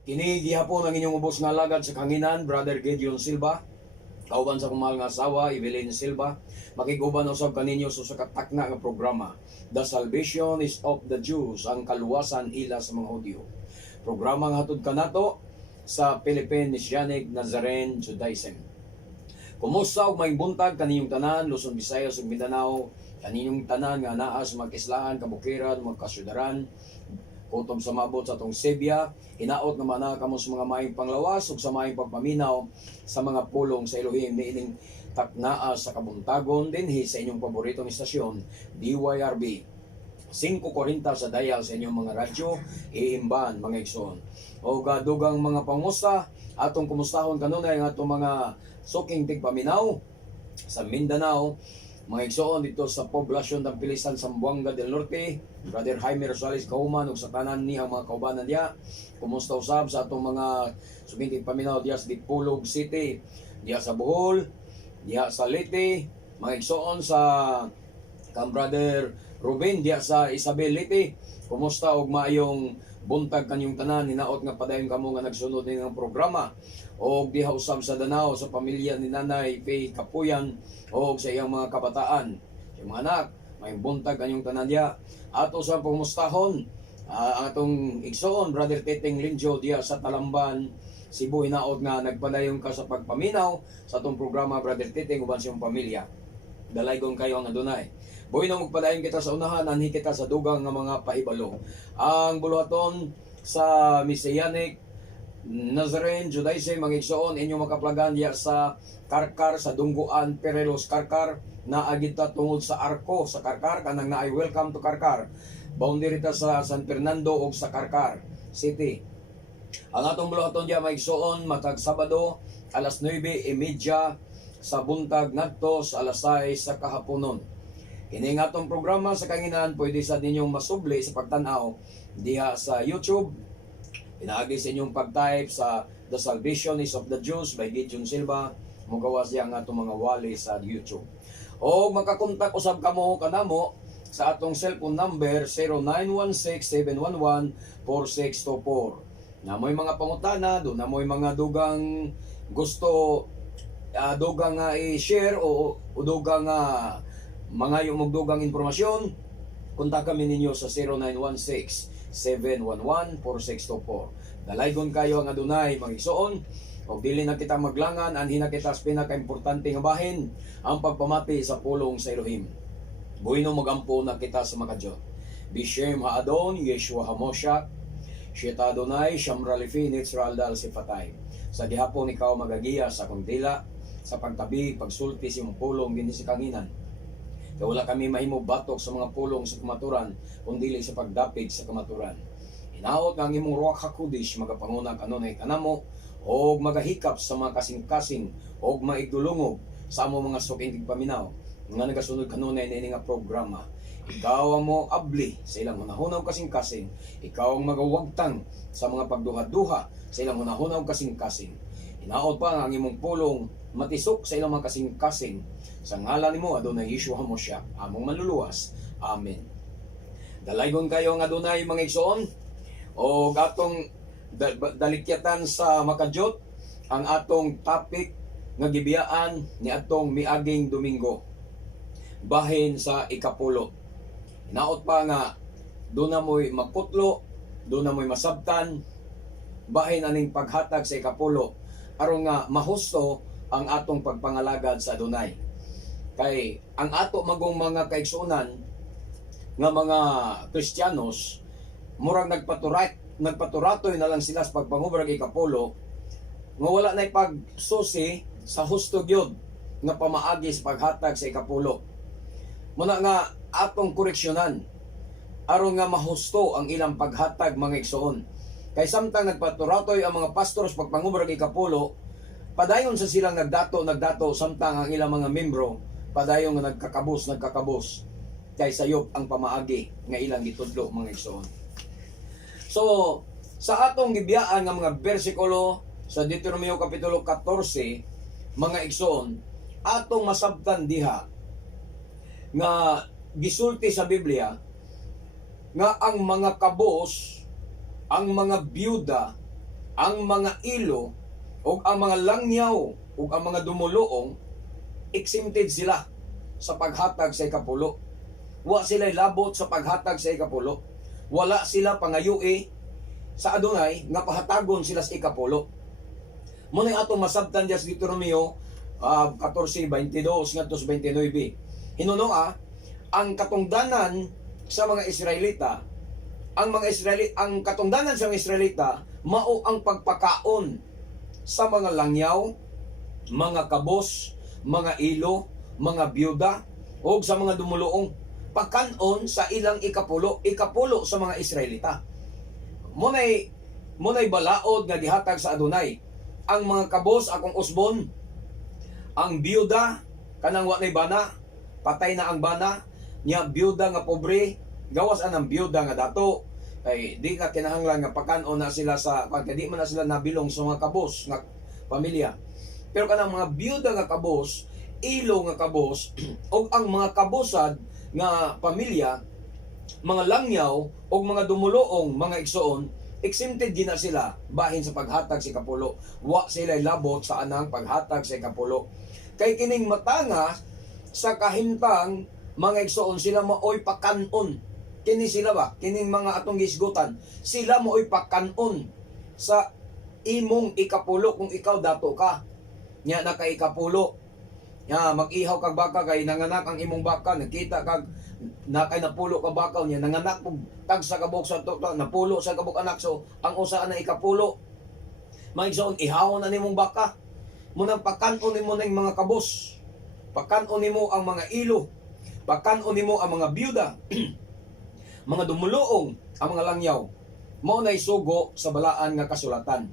Kini gihapon ang inyong ubos nga lagad sa kanginan, Brother Gideon Silva. Kauban sa kumahal nga asawa, Evelyn Silva. Makiguban usab kaninyo sa katakna nga programa. The Salvation is of the Jews, ang kaluwasan ila sa mga Hudyo. Programa nga hatod kanato sa Philippine Messianic Nazarene Judaism. Kumusta ug may buntag kaninyong tanan, Luzon, Visayas ug Mindanao, kaninyong tanan nga naa sa mag-Islahan, kabukiran, magkasudaran, kutob sa mabot sa tong Sebia, hinaot naman na kamo sa mga maayong panglawas ug sa maayong pagpaminaw sa mga pulong sa Elohim niining taknaa sa kabuntagon dinhi sa inyong paboritong istasyon, DYRB 540 sa dial sa inyong mga radyo, iimban mga igsoon. O gadugang mga pangusta, atong kumustahon kanunay ang atong mga suking tigpaminaw sa Mindanao, mga igsoon dito sa poblasyon ng Pilisan, Zamboanga del Norte, Brother Jaime Rosales Kauman ug sa tanan niya mga kaubanan diya. Kumusta usab sa atong mga suking tigpaminaw diya sa Dipolog City, diya sa Bohol, diya sa Leyte, mga igsoon sa kang Brother Ruben diya sa Isabel Leyte. Kumusta og maayong buntag kanyong tanan, hinaot nga padayon kamo nga nagsunod ni ng programa og diha usab sa Danao sa pamilya ni Nanay Faye Kapuyan og sa iyang mga kabataan, sa mga anak, may buntag kanyong tanan diya. Ato sa pumustahon ang atong igsoon Brother Teteng Linjo diya sa Talamban, Cebu, hinaot nga nagpadayon ka sa pagpaminaw sa atong programa Brother Teteng uban sa iyong pamilya. Dalaygon kayo ang Adonai. Buhay na magpadayon kita sa unahan, anhi kita sa dugang nga mga pahibalo. Ang buluhaton sa Messianic Nazarene Judaism, mga igsoon, inyong makaplagan diya sa Karkar, sa Dungguan, Perelos, Karkar, na agita tungod sa Arco, sa Karkar, kanang na ay welcome to Karkar. Boundary ta sa San Fernando o sa Karkar City. Ang atong buluhaton diya, mga igsoon, matag Sabado, alas 9:30 sa buntag ngadto sa alas 6 sa kahaponon. Kini nga atong programa sa kanginan pwede sa ninyong masubli sa pagtan-aw diha sa YouTube. Pinaagi sa inyong pag-type sa The Salvation is of the Jews by Gideon Silva. Mugawas diya nga atong mga wali sa YouTube. O makakontak usab kamo kanamo sa atong cellphone number 0916-711-4624. Na mo'y mga pangutana, do na mo'y mga dugang gusto dugang nga i-share o dugang mga yung magdugang informasyon, kontak kami ninyo sa 0916-711-4624. Dalaygon kayo ang Adonai, mga igsoon, o dili na kita maglangan, anhin na kita sa pinaka-importante nga bahin, ang pagpamati sa pulong sa Elohim. Buino magampo na kita sa makadyo. Bishem Haadon, Yeshua HaMoshiach, Sheta Adonai, Shamralifi, Nitzra Aldal Sifatay. Sa gihapon ikaw magagiya sa kundila, sa pagtabi, pagsulti sa iyong pulong, din si kanginan. Kaya wala kami mahimo batok sa mga pulong sa kamaturan, kundi sa pagdapig sa kamaturan. Hinaot nga ang imong Ruach HaKodesh, magapanguna kanunay kanamo, o magahikap sa mga kasing-kasing, o maigdulungog sa among mga suking tigpaminaw, nga nagasunod kanunay na ini nga programa. Ikaw ang mo abli sa ilang hunahunaw kasing-kasing, ikaw ang magawagtang sa mga pagduha-duha sa ilang hunahunaw kasing-kasing. Hinaot pa ang imong pulong matisok sa ilang mga kasing-kasing. Sa ngalan nimo Adonai Yeshua HaMoshiach, among manluluwas. Amen. Dalaygon kayo ang Adonai, mga igsoon, o atong dalikyatan sa makadjot ang atong topic nga gibiyaan ni atong miaging Domingo, bahin sa ikapulo. Hinaot pa nga doon na mo'y maputlo, doon na mo'y masabtan, bahin aning paghatag sa ikapulo, aron nga mahusto ang atong pagpangalagad sa Adonai. Kay ang ato magong mga kaigsunan nga mga Kristiyanos, murag nagpaturatoy na lang sila sa pagpangubrag ikapulo, nga wala na ipagsusi sa husto gyud nga pamaagi sa paghatag sa ikapulo. Muna nga atong koreksyonan aron nga mahusto ang ilang paghatag, mga igsoon. Kay samtang nagpaturatoy ang mga pastors pagpangubrag ikapulo, padayon sa silang nagdato samtang ang ilang mga membro padayon nga nagkakabos kay sayop ang pamaagi nga ilang gitudlo, mga igsoon. So sa atong gibiyaan nga mga bersikulo sa Deuteronomio kapitulo 14, mga igsoon, atong masabtan diha nga gisulti sa Biblia nga ang mga kabos, ang mga byuda, ang mga ilo o ang mga langyaw o ang mga dumuluong exempted sila sa paghatag sa ikapulo. Wa sila labot sa paghatag sa ikapulo. Wala sila pangayui sa Adonai nga pahatagon sila sa ikapulo. Muna atong masabtan diya sa Deuteronomio 14:22 ngadto sa 29. Hinunoa ang katungdanan sa mga Israelita, ang katungdanan sa mga Israelita mao ang pagpakaon sa mga langyaw, mga kabos, mga ilo, mga byuda, o sa mga dumuluong pagkanon sa ilang ikapulo sa mga Israelita. Munay balaod nga gihatag sa Adonai. Ang mga kabos akong usbon, ang byuda kanang wa nay bana, patay na ang bana, nya byuda nga pobre, gawas anang byuda nga dato. Kay di ka kinahanglan nga pagkanon na sila sa kay di man na sila nabilong sa mga kabos nga pamilya. Pero kanang mga byuda nga kabos, ilo nga kabos og ang mga kabosad nga pamilya, mga langyaw o mga dumuloong mga igsoon, exempted din na sila bahin sa paghatag sa ikapulo. Wa sila labot sa anang paghatag sa ikapulo. Kay kining matanga sa kahintang mga igsoon, sila maoy pakanon. Kini sila ba? Kining mga atong gisgutan, sila maoy pakanon sa imong ikapulo kung ikaw dato ka. Nya na kay ikapulo. Ya, mag-ihaw kag baka kay nanganak ang imong baka, nakita kag nakay napulo ka bakaw niya, nanganak og tag sa kabuk sa napulo sa kabuk anak, so ang usa na ikapulo. Maigsoon ihawon na nimong baka. Munang pakanon nimo ning mga kabos. Pakanon nimo ang mga ilo. Pakanon nimo ang mga byuda. Mga dumuluong, ang mga langyaw. Mao nay sugo sa balaan nga kasulatan.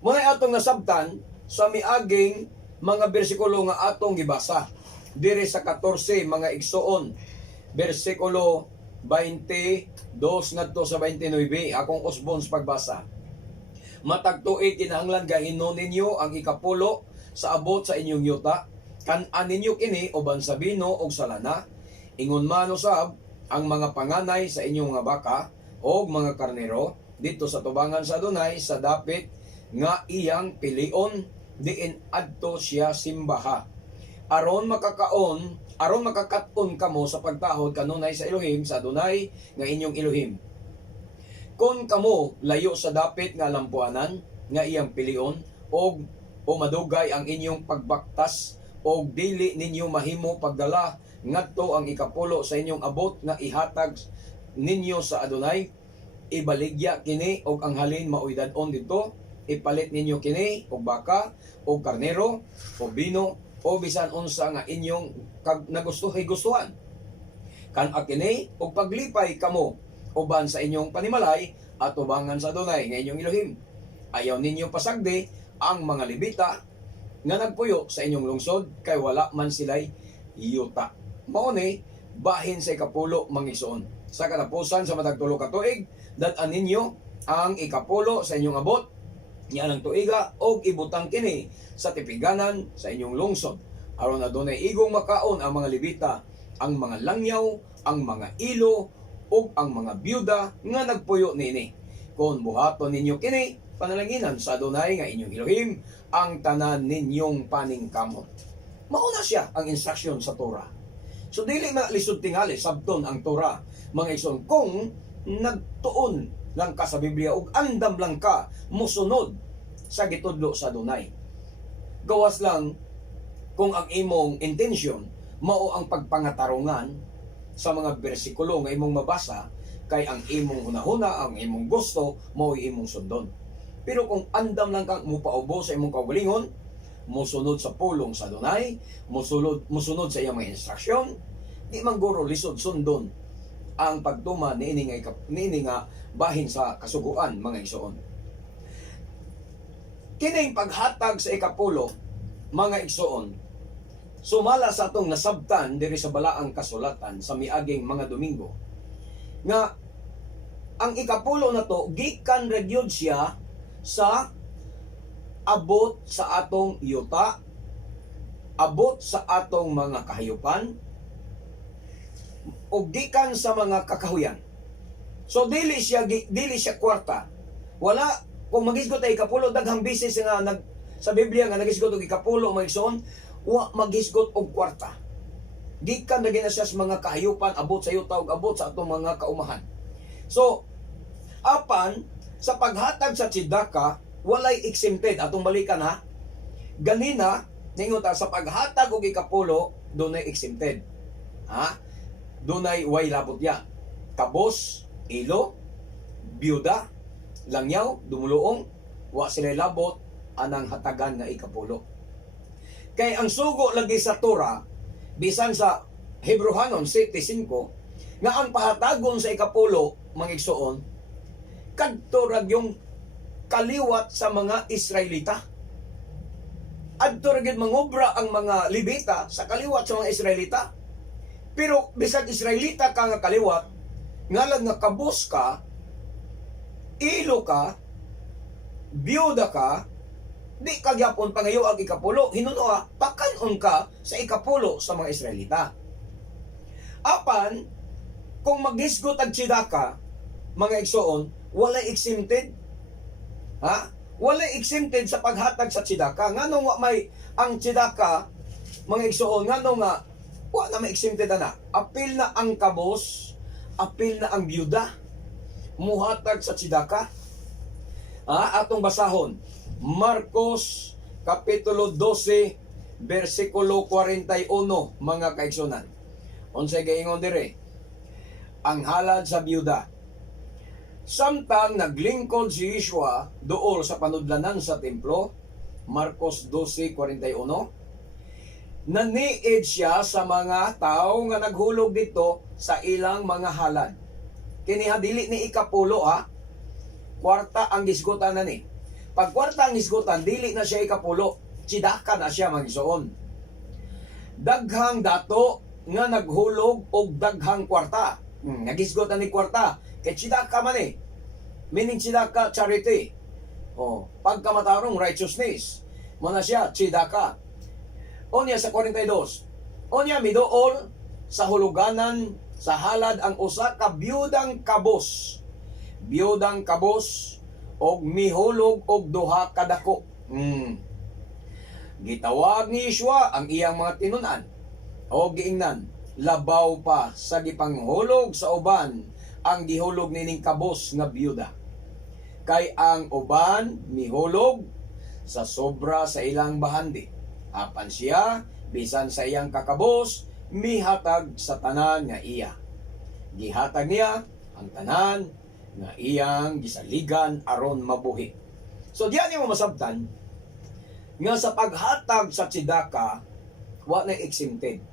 Mao nay atong nasabtan sa miaging mga bersikulo nga atong gibasa diri sa 14 mga igsoon, bersikulo 22 ngadto sa 29. Akong usbon sa pagbasa. Matag tuig kinahanglan gahinon ninyo ang ikapulo sa abot sa inyong yuta, kan-an ninyo kini uban sa bino og sa lana, ingon man usab ang mga panganay sa inyong mga baka o mga karnero dito sa tubangan sa Adonai sa dapit nga iyang pilion diin adto siya simbaha. Aron makakaon kamo sa pagtahod kanunay sa Elohim, sa Adonai nga inyong Elohim. Kung kamo layo sa dapit nga lampuanan nga iyang pilion o madugay ang inyong pagbaktas o dili ninyo mahimo pagdala ngadto ang ikapulo sa inyong abot nga ihatag ninyo sa Adonai, ibaligya kini og ang halin maoy dad-on dito, ipalit ninyo kini og baka o karnero o bino o bisan unsa nga inyong gustuhan. Kan akini og paglipay kamo uban sa inyong panimalay at tubangan sa Adonai nga inyong Elohim. Ayaw ninyo pasagdi ang mga Levita nga nagpuyo sa inyong lungsod kay wala man sila'y yuta. Mao ni bahin sa ikapulo mangigsoon. Sa katapusan sa matag tulo ka tuig, dad-an ninyo ang ikapulo sa inyong abot nya ng tuiga og ibutang kini sa tipiganan sa inyong lungsod. Aron adunay igong makaon ang mga Levita, ang mga langyaw, ang mga ilo ug ang mga byuda nga nagpuyo nini. Kung buhaton ninyo kini, panalanginan sa Adonai nga inyong Elohim ang tanan ninyong paningkamot. Mauna siya ang instruction sa Torah. So dili man lisod tingali sabton ang Torah, mga igsoon, kung nagtuon lang ka sa Biblia ug andam lang ka mosunod sa gitudlo sa Adonai. Gawas lang kung ang imong intention mao ang pagpangatarungan sa mga bersikulo nga imong mabasa, kay ang imong hunahuna, ang imong gusto mao imong sundon. Pero kung andam lang kang mupaubo sa imong kaugalingon, musunod sa pulong sa Adonai, musunod sa iyang mga instruksyon, di man guro lisod sundon ang pagtuma niini nga bahin sa kasuguan, mga igsoon. Kining paghatag sa ikapulo, mga igsoon, sumala sa atong nasabtan diri sa balaang kasulatan sa miaging mga Domingo nga ang ikapulo na to gikan ra gyud siya sa abot sa atong yuta, abot sa atong mga kahayupan, o gikan sa mga kakahuyan. So dili siya kwarta. Wala kung magisgot ay ikapulo, daghang bisis nga sa Biblia nga nagisgot og ikapulo, mga igsoon, wa magisgot og kwarta. Gikan na gina siya sa mga kahayupan, abot sa yuta ug abot sa atong mga kaumahan. So, apan, sa paghatag sa tsidaka, walay exempted. Atong balikan ha. Ganina, ningon ta, sa paghatag og ikapulo, dunay exempted. Ha? Dunay way labot ya. Kabos, ilo, byuda, langyaw, dumuluong, wa sila labot anang hatagan nga ikapulo. Kay ang sugo lagi sa Torah, bisan sa Hebrehanon 7:5, nga ang pahatagon sa ikapulo, mga igsoon, kadto ra yung kaliwat sa mga Israelita. Adto ra gyud mangobra ang mga Levita sa kaliwat sa mga Israelita. Pero bisag Israelita ka nga kaliwat, ngalan nga kabos ka, ilo ka, byuda ka, di kagyapon pangayo ang ikapulo, hinunoa, pakanon ka sa ikapulo sa mga Israelita. Apan, kung magisgot ang tsidaka, mga igsoon, walay exempted. Ha? Walay exempted sa paghatag sa tsidaka. Ngano nga may ang tsidaka, mga igsoon, ngano nga, wala may exempted na. Apil na ang kabos, apil na ang byuda, muhatag sa tsidaka. Atong basahon, Marcos Kapitulo 12, versikulo 41, mga kaigsunan. Unsay gaingon dire? Ang halad sa byuda. Samtang naglingkod si Yeshua dool sa panudlanan sa templo, Marcos 12:41, naniid siya sa mga tao nga naghulog dito sa ilang mga halad. Kini dili ni ikapulo ha. Kwarta ang gisgutan na ni. Pag kwarta ang gisgutan, dili na siya ikapulo. Tsidaka na siya, magsuon. Daghang dato nga naghulog og daghang kwarta. Nagisgutan ni kwarta. Kay tsidaka man eh. Meaning tsidaka, charity. Pagkamatarong, righteousness. Muna siya, tsidaka. Onya sa 42. Onya midool sa huluganan sa halad ang usa ka byudang kabos. Byudang kabos og mihulog og duha ka dako. Gitawag ni Yeshua ang iyang mga tinun-an o giingnan, labaw pa sa gipanghulog sa uban ang gihulog nining kabos nga byuda. Kay ang uban mihulog sa sobra sa ilang bahandi. Apan siya, bisan sa iyang kakabos, mihatag sa tanan nga iya. Gihatag niya ang tanan nga iyang gisaligan aron mabuhi. So diyan mo masabtan nga sa paghatag sa tsidaka wa na exempted.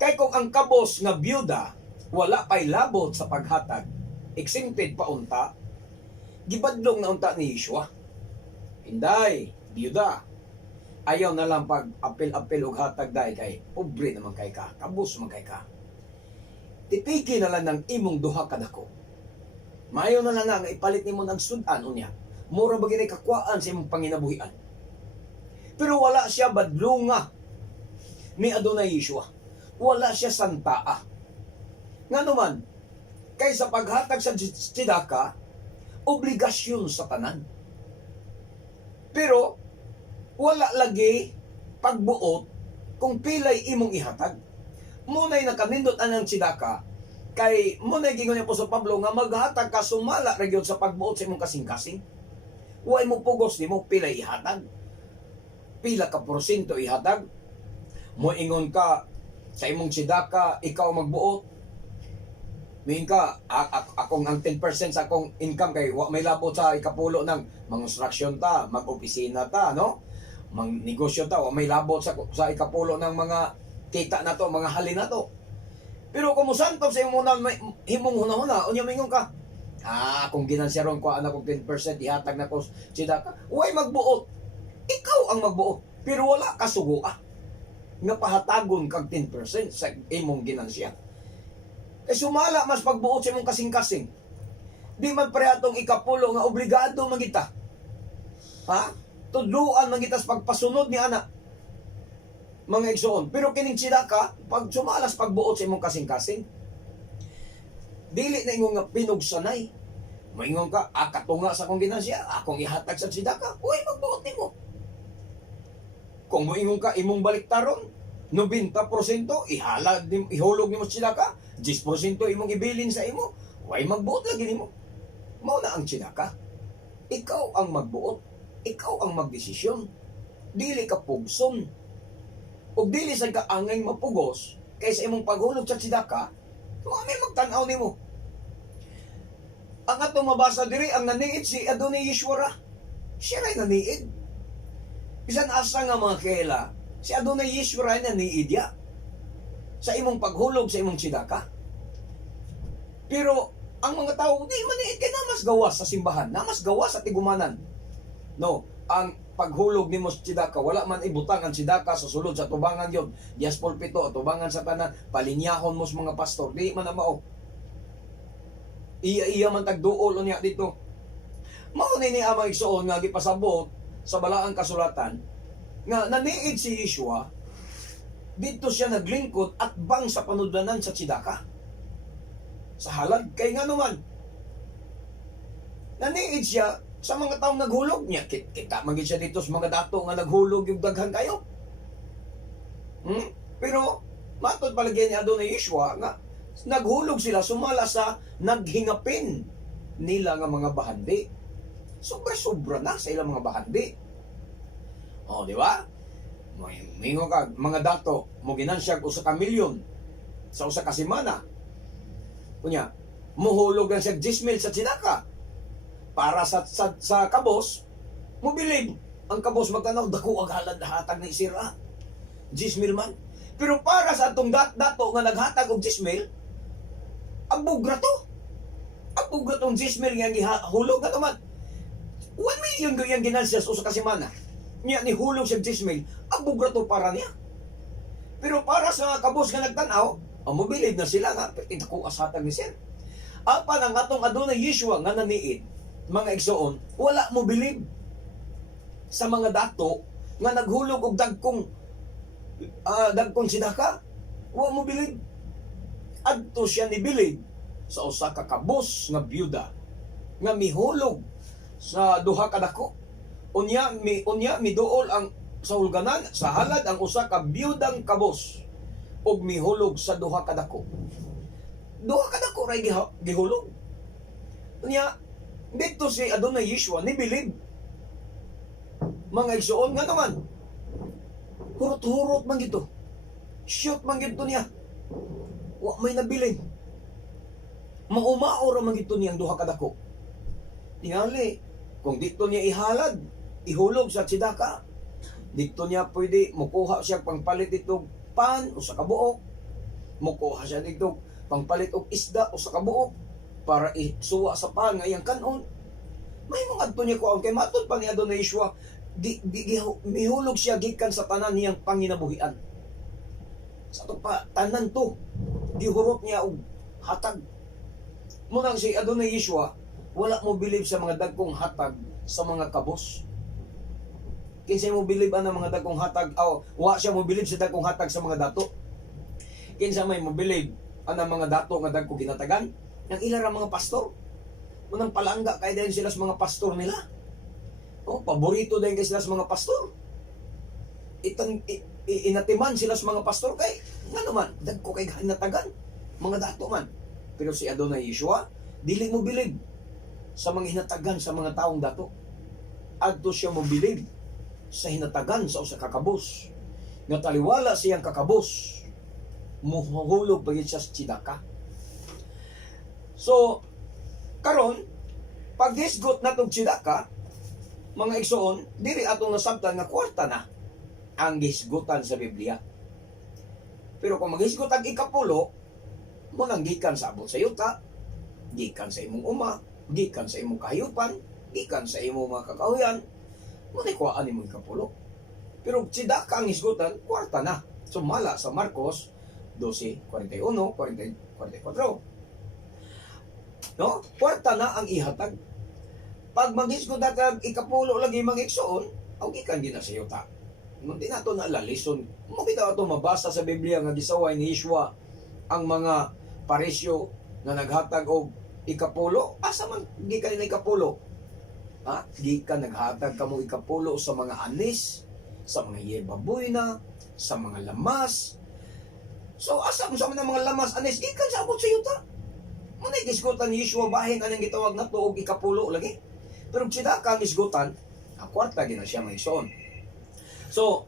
Kay kung ang kabos nga byuda wala pay labot sa paghatag, exempted pa unta, gibadlong na unta ni Yeshua. Hinday, byuda, ayaw na lang pag apil-apil og hatag day kay pobre naman kay ka, kabos man kay ka. Tipiki na lang ng imong duha ka dako. Mayo na lang nga ipalit nimo ng sudan unya. Mura ba ginay kakwaan sa imong panginabuhian. Pero wala siya badlunga ni Adonai Yeshua. Wala siya santaa. Nga naman, kay sa paghatag sa tsidaka, obligasyon sa tanan. Pero wala lagi pagbuot kung pilay imong ihatag. Muna'y nakanindot anang tsidaka, kay muna'y gingon ni Apostol Pablo nga maghatag ka sumala regyon sa pagbuot sa imong kasing-kasing. Huwag mo pugos ni mo pilay ihatag. Pila ka porsyento ihatag. Moingon ka sa imong tsidaka, ikaw magbuot. Miin ka, akong ang 10% sa akong income kay may labot sa ikapulo ng construction ta, mag-opisina ta, no? Mag-negosyo ta, may labot sa ikapulo ng mga kita na to, mga halin na to. Pero kung musantap sa imong himong huna-huna, unya mingon ka, kung ginansyaron ko anak kong 10%, ihatag na ko tsidaka, huwag magbuot. Ikaw ang magbuot. Pero wala ka sugoa nga pahatagon kag 10% sa imong ginansya. Kay sumala mas pagbuot sa imong kasing-kasing. Di man parehatong ikapulo nga obligado magita. Tudluan magita sa pagpasunod ni anak. Mga igsoon. Pero kining tsidaka, pag sumalas pagbuot sa imong kasing-kasing, dili na imong nga pinugsanay. Moingon ka, katunga sa akong ginansya, akong ihatag sa tsidaka, uy, magbuot nimo. Kung moingon ka, imong baliktaron, 90% ihulog nimo sa tsidaka, 10% imong ibilin sa imo, uy, magbuot lagi nimo. Mao na ang tsidaka. Ikaw ang magbuot, ikaw ang magdesisyon. Dili ka pugson. O dili sa ka angay mapugos, kaysa imong paghulog sa tsidaka, may magtanaw nimo. Ang atong mabasa diri, ang naniid si Adonai Yeshua. Siya rin naniid. Bisan asa nga mga kaila, si Adonai Yeshua rin naniid ya. Sa imong paghulog sa imong tsidaka. Pero, ang mga tao, di maniid kay namas gawas sa simbahan, namas gawas sa tigumanan. No, ang paghulog ni mo sa tsidaka, wala man ibutang ang tsidaka sa sulod sa tubangan yon. Dias pulpito, tubangan sa tanan, palinyahon mo sa mga pastor, di man na mao. Iya man tagduol niya dito. Mao ni amang igsoon nga gipasabot sa balaang kasulatan nga naniid si Yeshua dito siya naglingkod at bang sa panudlanan sa tsidaka. Sa halad kay nga naman naniid siya sa mga taong naghulog niya. Kita magid siya dito sa mga dato nga naghulog yung daghan kayo. Pero matod palagi ni Adonai Yeshua nga naghulog sila sumala sa naghingapin nila nga mga bahandi. Sobra-sobra na sa ilang mga bahandi. O, di ba? Mingo ka, mga dato, mo ginansyag usa ka milyon sa usa ka semana. Kunya, muhulog lang siya 10,000 sa tsidaka. Para sa kabos, mobilib. Ang kabos magtanaw, dako ang halad hatag na isira. 10,000 man. Pero para sa atong dato nga naghatag og 10,000, ang bugra to. Ang bugra tong 10,000 nga hulog na naman. 1 million yung ginansya sa usa ka semana. Niya ni hulog siya 10,000, ang bugra to para niya. Pero para sa kabos nga nagtanaw, ang mobilib na sila nga, pwede ko asatag ni sir. Apa nang atong Adonai Yeshua nga naniid, mga igsoon, wala mobilib sa mga dato nga naghulog og dagkong sidaka. Wala mobilib. Adto siya nibilib sa usa ka kabos nga byuda nga mihulog sa duha ka dako. Unya miduol ang sa hulganan sa halad ang usa ka byudang kabos ug mihulog sa duha ka dako. Duha ka dako ray gihulog. Unya dito si Adonai Yeshua nibilib. Mga igsoon nga naman. Hurot-hurot man gito. Shoot man gito niya. Wa may nabilin. Maumaor man gito niyang duha ka dako. Tingali, kung dito niya ihalad, ihulog sa tsidaka, dito niya pwede mukuha siya pangpalit dito pan o sa kabuok. Mukuha siya dito pangpalit og isda o sa kabuok para isuwa sa pan nga iyang kanon. May mga adto niya kuan kay matod pa ni Adonai Yeshua, mihulog siya gikan sa tanan niyang panginabuhian. Sa to pa tanan to gihurot niya og hatag. Munang si Adonai Yeshua wala mo bilib sa mga dagkong hatag sa mga kabos. Kinsa mo bilib ang mga dagkong hatag wa siya mo bilib sa dagkong hatag sa mga dato. Kinsa may mo bilib ang mga dato nga dagko ginatagan ng ilang mga pastor. Munang palangga kay din sila sa mga pastor nila. Paborito din kay sila sa mga pastor. Inatiman sila sa mga pastor kay nga naman dagko kay ginatagan mga dato man. Pero si Adonai Yeshua dili mo bilib sa mga hinatagan sa mga taong dato. Adto siya mo bilib sa hinatagan sa usa ka kabos. Nga taliwala siyang kakabos muhulog pa siya sa tsidaka. So karon pag hisgot natong tsidaka, mga igsoon, diri atong nasabtan nga kwarta na ang gisgutan sa Biblia. Pero kung maghisgot ang ikapulo, mo nang gikan sa abot sa yuta, gikan sa imong uma, gikan sa imong kahayupan, gikan sa imong mga kakahuyan, mo ni kuhaan imong ikapulo. Pero tsidaka ang hisgutan, kwarta na. Sumala sa Marcos 12:41, 44. No? Kwarta na ang ihatag. Pag maghisgot kag ikapulo lagi mga igsoon, aw gikan gina sa yuta. Hindi na ito naalalison. Mabitaw ito mabasa sa Biblia nga gisaway ni Yeshua ang mga paresyo na naghatag og ikapulo, asa man gikan na ikapulo? Ha? Gikan naghatag kamo ikapulo sa mga anis, sa mga yebaboy na, sa mga lamas. So asa mo sa mga lamas anis gikan sa abot sa yuta. Manay gisgutan ni Yeshua bahin anang gitawag na tuog ikapulo lagi. Pero tzedakah ang gisgutan, kwarta gina siya may ison. So,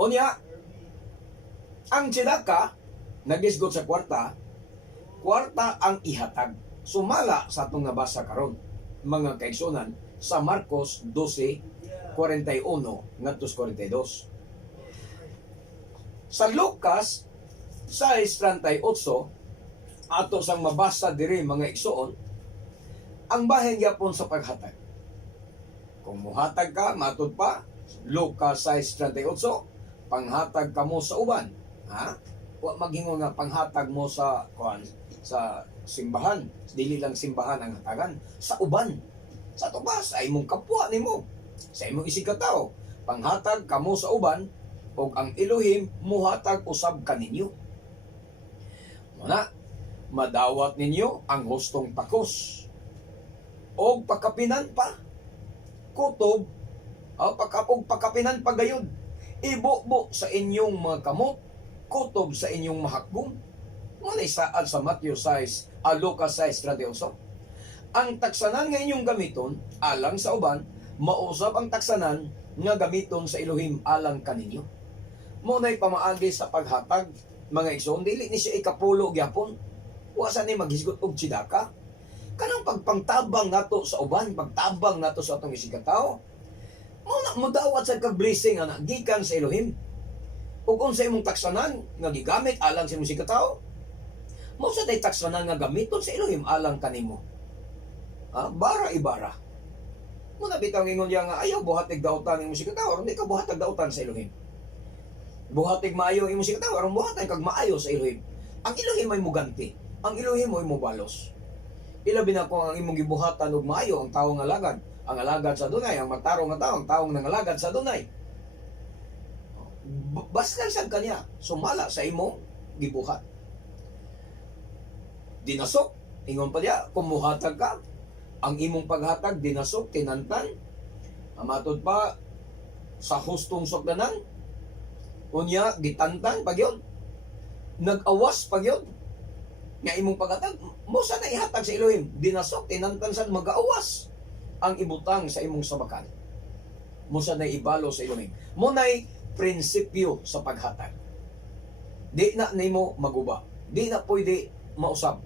unya, ang tzedakah nagisgot sa kwarta ang ihatag. Sumala sa atong nabasa karon mga kaigsunan sa Marcos 12:41 ngadto 42. Sa Lucas 6:38 ato sang mabasa diri mga igsoon ang bahin gyapon sa paghatag. Kung muhatag ka, matud pa, Lucas 6:38, panghatag ka mo sa uban. Ha? Wa maghingon nga panghatag mo sa simbahan. Dili lang simbahan ang hatagan. Sa uban. Sa tubas, sa imong kapwa nimo. Sa imong isigataw. Panghatag ka mo sa uban, o ang Elohim muhatag usab kaninyo. Muna, madawat ninyo ang hustong takos. O pakapinan pa. Kutob, pakapinan pa gayon. Ibo-bo sa inyong mga kamot, kutob sa inyong mahakbong. Muna isaad sa Matthew 6, Lucas 6:38. Ang taksanan nga inyong gamiton, alang sa uban, mausap ang taksanan nga gamiton sa Elohim alang kaninyo. Muna'y pamaagi sa paghatag, mga igsoon, dili ni siya ikapulo gyapon. Wasa ni maghisgot og tzedakah. Kanang pagpangtabang nato sa uban, pagtabang nato sa atong isigataw, mo dawat sa kag-blessing ana gikan sa Elohim. Ug unsa imong taksanan nga gigamit alang sa imong isigataw, mo sa tay taksanan nga gamiton sa Elohim alang kanimo. Bara ibara. Muna bitaw ingon diya nga ayaw buhatig dautan imong isigataw, hindi ka buhatag dautan sa Elohim. Buhatig maayo imong isigataw, aron buhatag kag maayo sa Elohim. Ang Elohim ay muganti. Ang Elohim ay mubalos. Ilabi na kung ang imong gibuhatan og maayo ang tawo nga alagad, ang alagad sa dunay, ang matarong nga tawo, ang taong nangalagad sa dunay. Baskan sad kanya, sumala sa imong gibuhat. Dinasok, ingon pa diya, kung muhatag ka, ang imong paghatag, dinasok, tinantan, amatod pa, sa hustong sokdanan, unya, gitantan, pagyon, nag-awas, pagyon, nga imong paghatag, mo sana ihatag sa Elohim, dinasok, tinantan sad, mag-awas, ang ibutang sa imong sabakan. Mo sana ibalo sa Elohim. Mo na'y prinsipyo sa paghatag. Di na nimo maguba. Di na pwede mausab.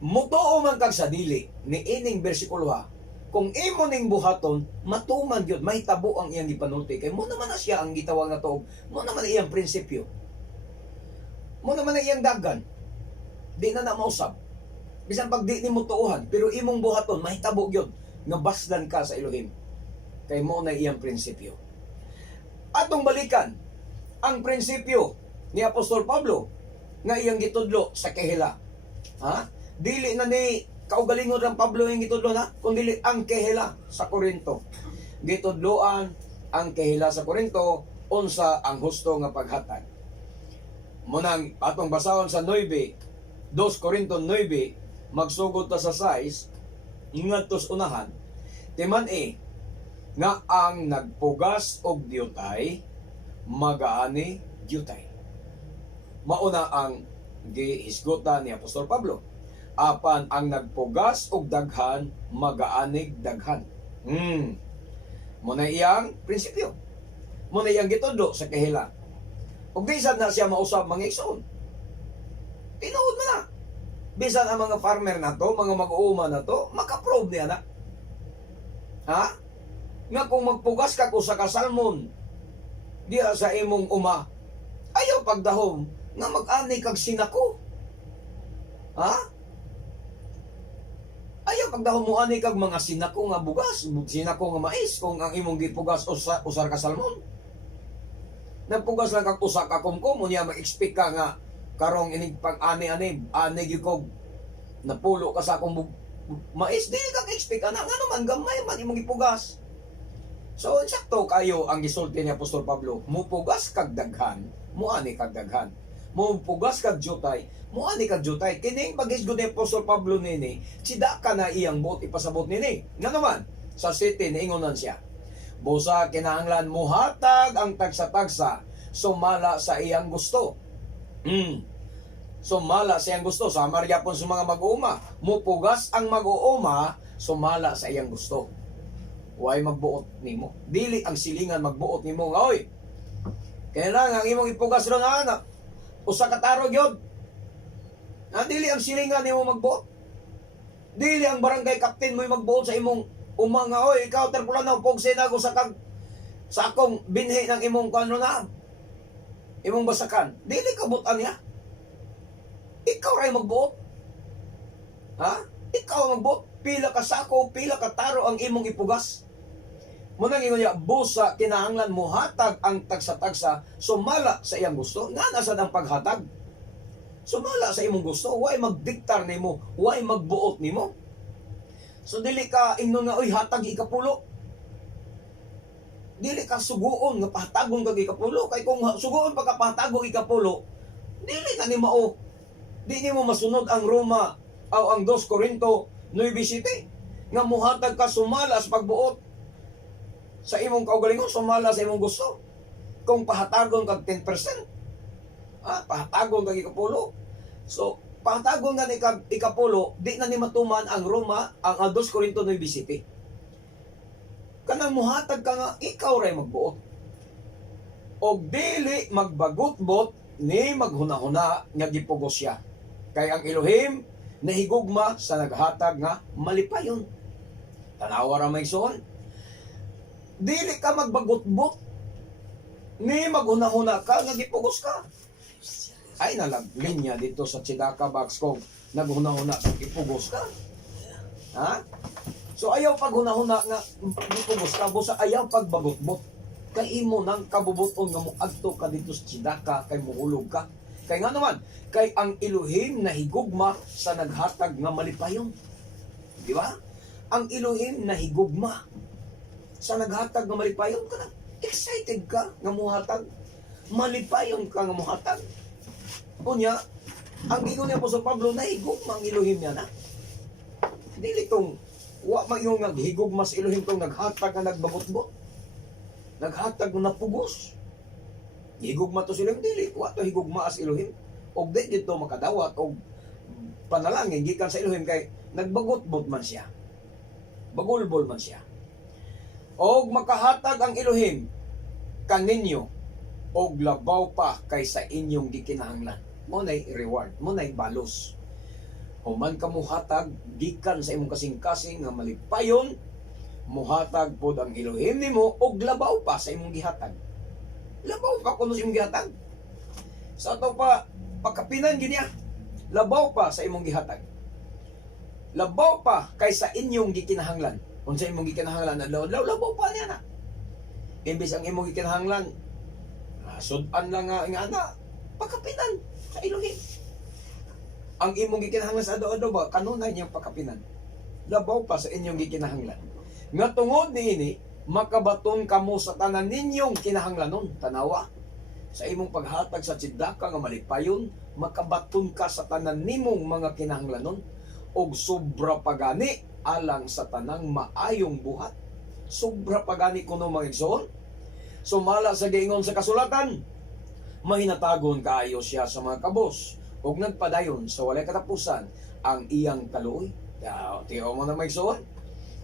Mutuo man kag sa dili ni ining bersikulo ha. Kung imo ning buhaton, matuman gyud mahitabo ang iyang gipanulti kay mo naman na siya ang gitawag na tuog. Mo naman na iyang prinsipyo. Mo naman na iyang dagan. Di na mausab. Bisan pag di nimo tuuhan, pero imong buhaton mahitabo gyud nga basdan ka sa Elohim. Kay mo na iyang prinsipyo. Atong balikan ang prinsipyo ni Apostol Pablo nga iyang gitudlo sa Kehela. Ha? Dili na ni kaugalingon ng Pablo yung gitudlo na, kundi ang Kehela sa Korinto. Gitudloan ang Kehela sa Korinto unsa ang husto nga paghatag. Munang atong basahon sa 9, 2 Korinto 9, magsugod ta sa 6 ngadtos unahan, timan nga ang nagpugas og diyutay, magaani diyutay. Mauna ang gihisgutan ni Apostol Pablo. Apan ang nagpugas og daghan, magaanig daghan. Muna iyang prinsipyo. Muna iyang gitudlo sa Kehela. Ug bisan na siya mausab mga igsoon, tinuod mo na. Bisan ang mga farmer na to, mga mag-uuma na to, makaprove niya na. Ha? Nga kung magpugas ka ko sa kasalmon, diya sa imong uma, ayaw pagdahom, nga mag-ani kag sinako. Ha? Ayaw pagdahom mo ani kag mga sinako nga bugas, sinako nga mais, kung ang imong gipugas usar ka salmon. Nagpugas lang kag usa ka kumkum, unya mag-expect ka nga karong inig pag ani-ani, gyud kog napulo ka sa akong mais, dili kag expect ana nga naman gamay man imong gipugas. So sakto kayo ang gisulti ni Apostol Pablo, mupugas kag daghan, muani kag daghan. mo pugas kag jutay, mo ani kag jutay. Kining pag-isgod ni Apostol Pablo nini, sida ka na iyang bot ipasabot nini. Nga naman, sa city niingonan siya. Busa kinahanglan muhatag ang tagsa-tagsa sumala sa iyang gusto. Sumala sa iyang gusto. Sa Maria sa mga mag-uuma, mupugas ang mag-uuma sumala sa iyang gusto. Huwag magbuot nimo. Dili ang silingan magbuot nimo nga oy. Kaya ang imong ipugas ron anak. Usa ka tarog yun. Dili ang silingan nimo magbuot. Dili ang barangay captain mo magbuot sa imong uma nga oy. Ikaw terpulan na pog sinago sa kag sa akong binhi ng imong kano na. Imong basakan. Dili kabutan niya. Ikaw ray magbuot. Ha? Ikaw magbuot. Pila ka sako, pila ka taro ang imong ipugas. Muna ingon niya, busa kinahanglan mo hatag ang tagsa-tagsa sumala sa iyang gusto. Nga nasad ang paghatag. Sumala sa imong gusto. Huwag magdiktar nimo, huwag magbuot nimo. So dili ka ingnon nga, oy hatag ikapulo. Dili ka suguon nga pahatagon kag ikapulo. Kay kung suguon pa ka pahatagong ikapulo, dili ka ni mao. Di nimo masunod ang Roma o ang 2 Corinto 9:7 nga muhatag ka sumala sa pagbuot sa imong kaugalingon, sumala sa imong gusto. Kung pahatagon kag 10%, pahatagon kag ikapulo. So pahatagon nga ni kag ikapulo, di na ni matuman ang Roma ang 2 Corinto 9:7. Kanang muhatag ka nga ikaw ray magbuot. Og dili magbagot-bot ni maghuna-huna nga gipugos siya. Kay ang Elohim nahigugma sa naghatag nga malipayon. Tanawa ra may suon. Dili ka magbagot-bot ni maghuna-huna ka nga gipugos ka. Ay nalaglinya dito sa Chidaka Box kung naghuna-huna ka gipugos ka. Ha? So ayaw paghuna-huna nga gipugos ka, busa ayaw pagbagot-bot. Kay imo nang kabubuton nga moadto ka dito sa Chidaka kay muhulog ka. Kay nga naman, kay ang Elohim nahigugma sa naghatag nga malipayon. Di ba? Ang Elohim nahigugma sa naghatag nga malipayon ka na. Excited ka nga muhatag. Malipayon ka nga muhatag. Unya, ang gingon niya po sa Pablo, nahigugma ang Elohim niya na. Dili tong, wa mayong naghigugma sa Elohim tong naghatag nga nagbabot-bot. Naghatag nga napugos. Higugma to silang dili, wa to higugma as Elohim. Og di dito makadawat og panalangin gikan sa Elohim kay nagbagot-bot man siya. Bagulbol man siya. Og makahatag ang Elohim kaninyo og labaw pa kaysa inyong gikinahanglan. Mo nay reward, mo nay balos. Human ka muhatag gikan sa imong kasing-kasing nga malipayon, muhatag pod ang Elohim nimo og labaw pa sa imong gihatag. Labaw pa kuno sa imong gihatag. Sa ato pa pagkapinan ginya, labaw pa sa imong gihatag. Labaw pa kaysa inyong gikinahanglan. Unsa imong gikinahanglan, labaw pa niya na. Imbis ang imong gikinahanglan, sudan lang nga ana, pagkapinan sa Elohim. Ang imong gikinahanglan sa ado-ado ba kanunay niyang pagkapinan. Labaw pa sa inyong gikinahanglan. Nga tungod niini, makabaton kamo sa tanan ninyong kinahanglanon. Tanawa, sa imong paghatag sa Chidaka nga malipayon, makabaton ka sa tanan nimong mga kinahanglanon og sobra pagani alang sa tanang maayong buhat. Sobra pagani kuno mga igsoon. Sumala sa giingon sa kasulatan, mahinatagon kaayo siya sa mga kabos og nagpadayon sa walay katapusan ang iyang kaluoy. Tiyo mo na mga igsoon.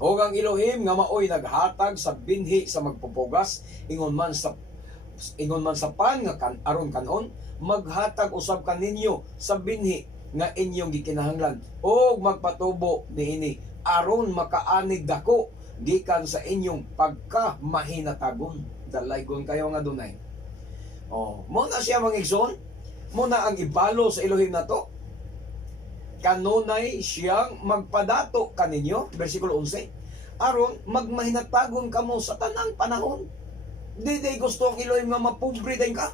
O ang Elohim nga maoy naghatag sa binhi sa magpupugas ingon man sa pan nga aron kanon maghatag usab kaninyo sa binhi nga inyong gikinahanglan o magpatubo niini aron makaanig dako gikan sa inyong pagkamahinatagon. Dalaygon kayo nga dunay. Mo na siya mga igsoon, mo na ang ibalo sa Elohim na to. Kanunay siyang magpadato kaninyo, versikulo 11, aron magmahinatagon kamo sa tanang panahon. Di gusto ang Elohim nga mapobre din ka.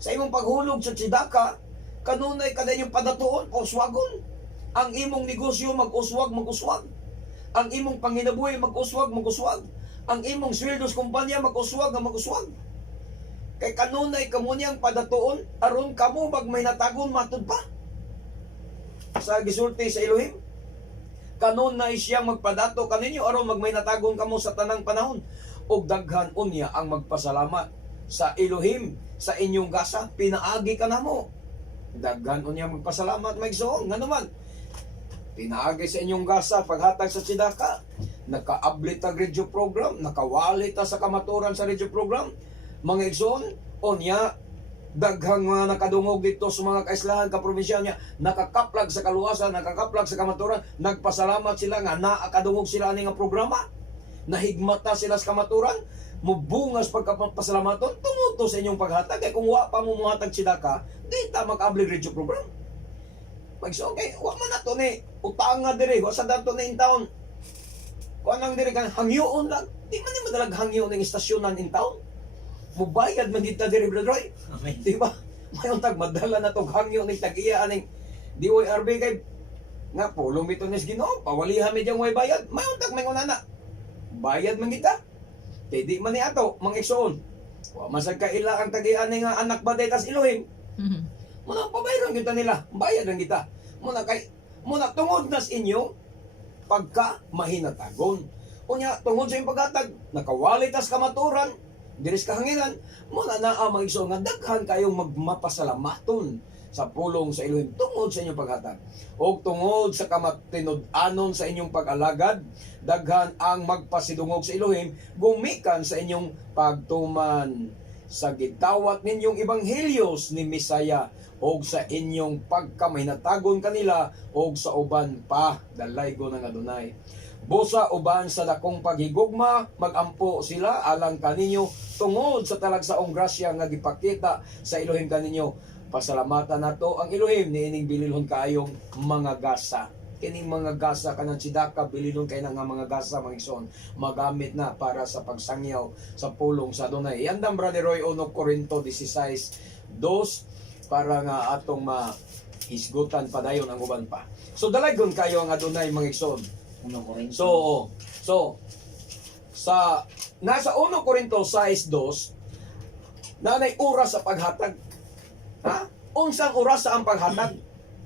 Sa imong paghulog sa Chidaka, kanunay ka din yung padatuon o uswagon. Ang imong negosyo mag-uswag. Ang imong panginabuhi mag-uswag. Ang imong sweldo sa kumpanya mag-uswag. Kay kanunay kamo niyang padatuon aron kamo pag may natagon matud pa. Sa gisulti sa Elohim, kanunay siyang magpadato kaninyo aron magmay natagon kamo sa tanang panahon. Og daghan unya ang magpasalamat sa Elohim sa inyong gasa, pinaagi ka namo. Daghan unya magpasalamat maigsoon nga naman. Pinaagi sa inyong gasa paghatag sa tsidaka. Nakaablit ang radio program, nakawali ta sa kamaturan sa radio program. Mga igsoon, unya daghang mga nakadungog dito sa mga kaislahan kaprobinsya niya, nakakaplag sa kaluwasan, nakakaplag sa kamaturan, nagpasalamat sila nga nakadungog sila ani nga programa. Nahigmata sila sa kamaturan, mubungas pagkapasalamaton tungod to sa inyong paghatag. Kay kung wa pa mo muhatag sidaka, di ta mag-ablig radio program. Magso kay wa man nato ni utang nga diri, wa sa dato na in town. Kuan lang diri kan hangyoon lang. Di man ni madalag hangyoon ning istasyonan in town. Mubayad man kita diri Brother Roy. Amen. Di ba? Mayon tag madala na tog hangyo ning tag-iya aning DYRB kay nga pulong bito nis Ginoo, pawalihan mi diyang way bayad. Mayon tag may na. Bayad man kita. Kay di man ni ato mang igsoon. Wa man sad kaila ang tag-iya ning anak baday tas Elohim. Muna pabayaran kita nila. Bayad lang kita. Muna tungod nas inyo pagka mahinatagon. Unya tungod sa inyong paghatag, nakawali tas kamaturan, diris kahanginan, muna na ang mga igsoon nga daghan kayong magmapasalamaton sa pulong sa Elohim tungod sa inyong paghatag. O tungod sa kamatinud-anon sa inyong pag-alagad, daghan ang magpasidungog sa Elohim, gumikan sa inyong pagtuman sa gitawat ninyong ebanghelyos ni Misaya o sa inyong pagkamahinatagon kanila o sa uban pa dalaygo ng Adonai. Busa uban sa dakong paghigugma, magampo sila alang kaninyo tungod sa talagsaong grasya nga gipakita sa Elohim kaninyo. Pasalamatan nato ang Elohim niining bililhon kayong mga gasa. Kining mga gasa kanang sidaka bililhon kay nga mga gasa mga igsoon magamit na para sa pagsangyaw sa pulong sa Adonai. Yandam Brother Roy 1 Corinto 16:2 para nga atong mahisgutan padayon ang uban pa. So dalaygon kayo ang Adonai mga igsoon. So sa nasa 1 Corinto 6:2 nanay oras sa paghatag. Ha? Unsang oras sa ang paghatag?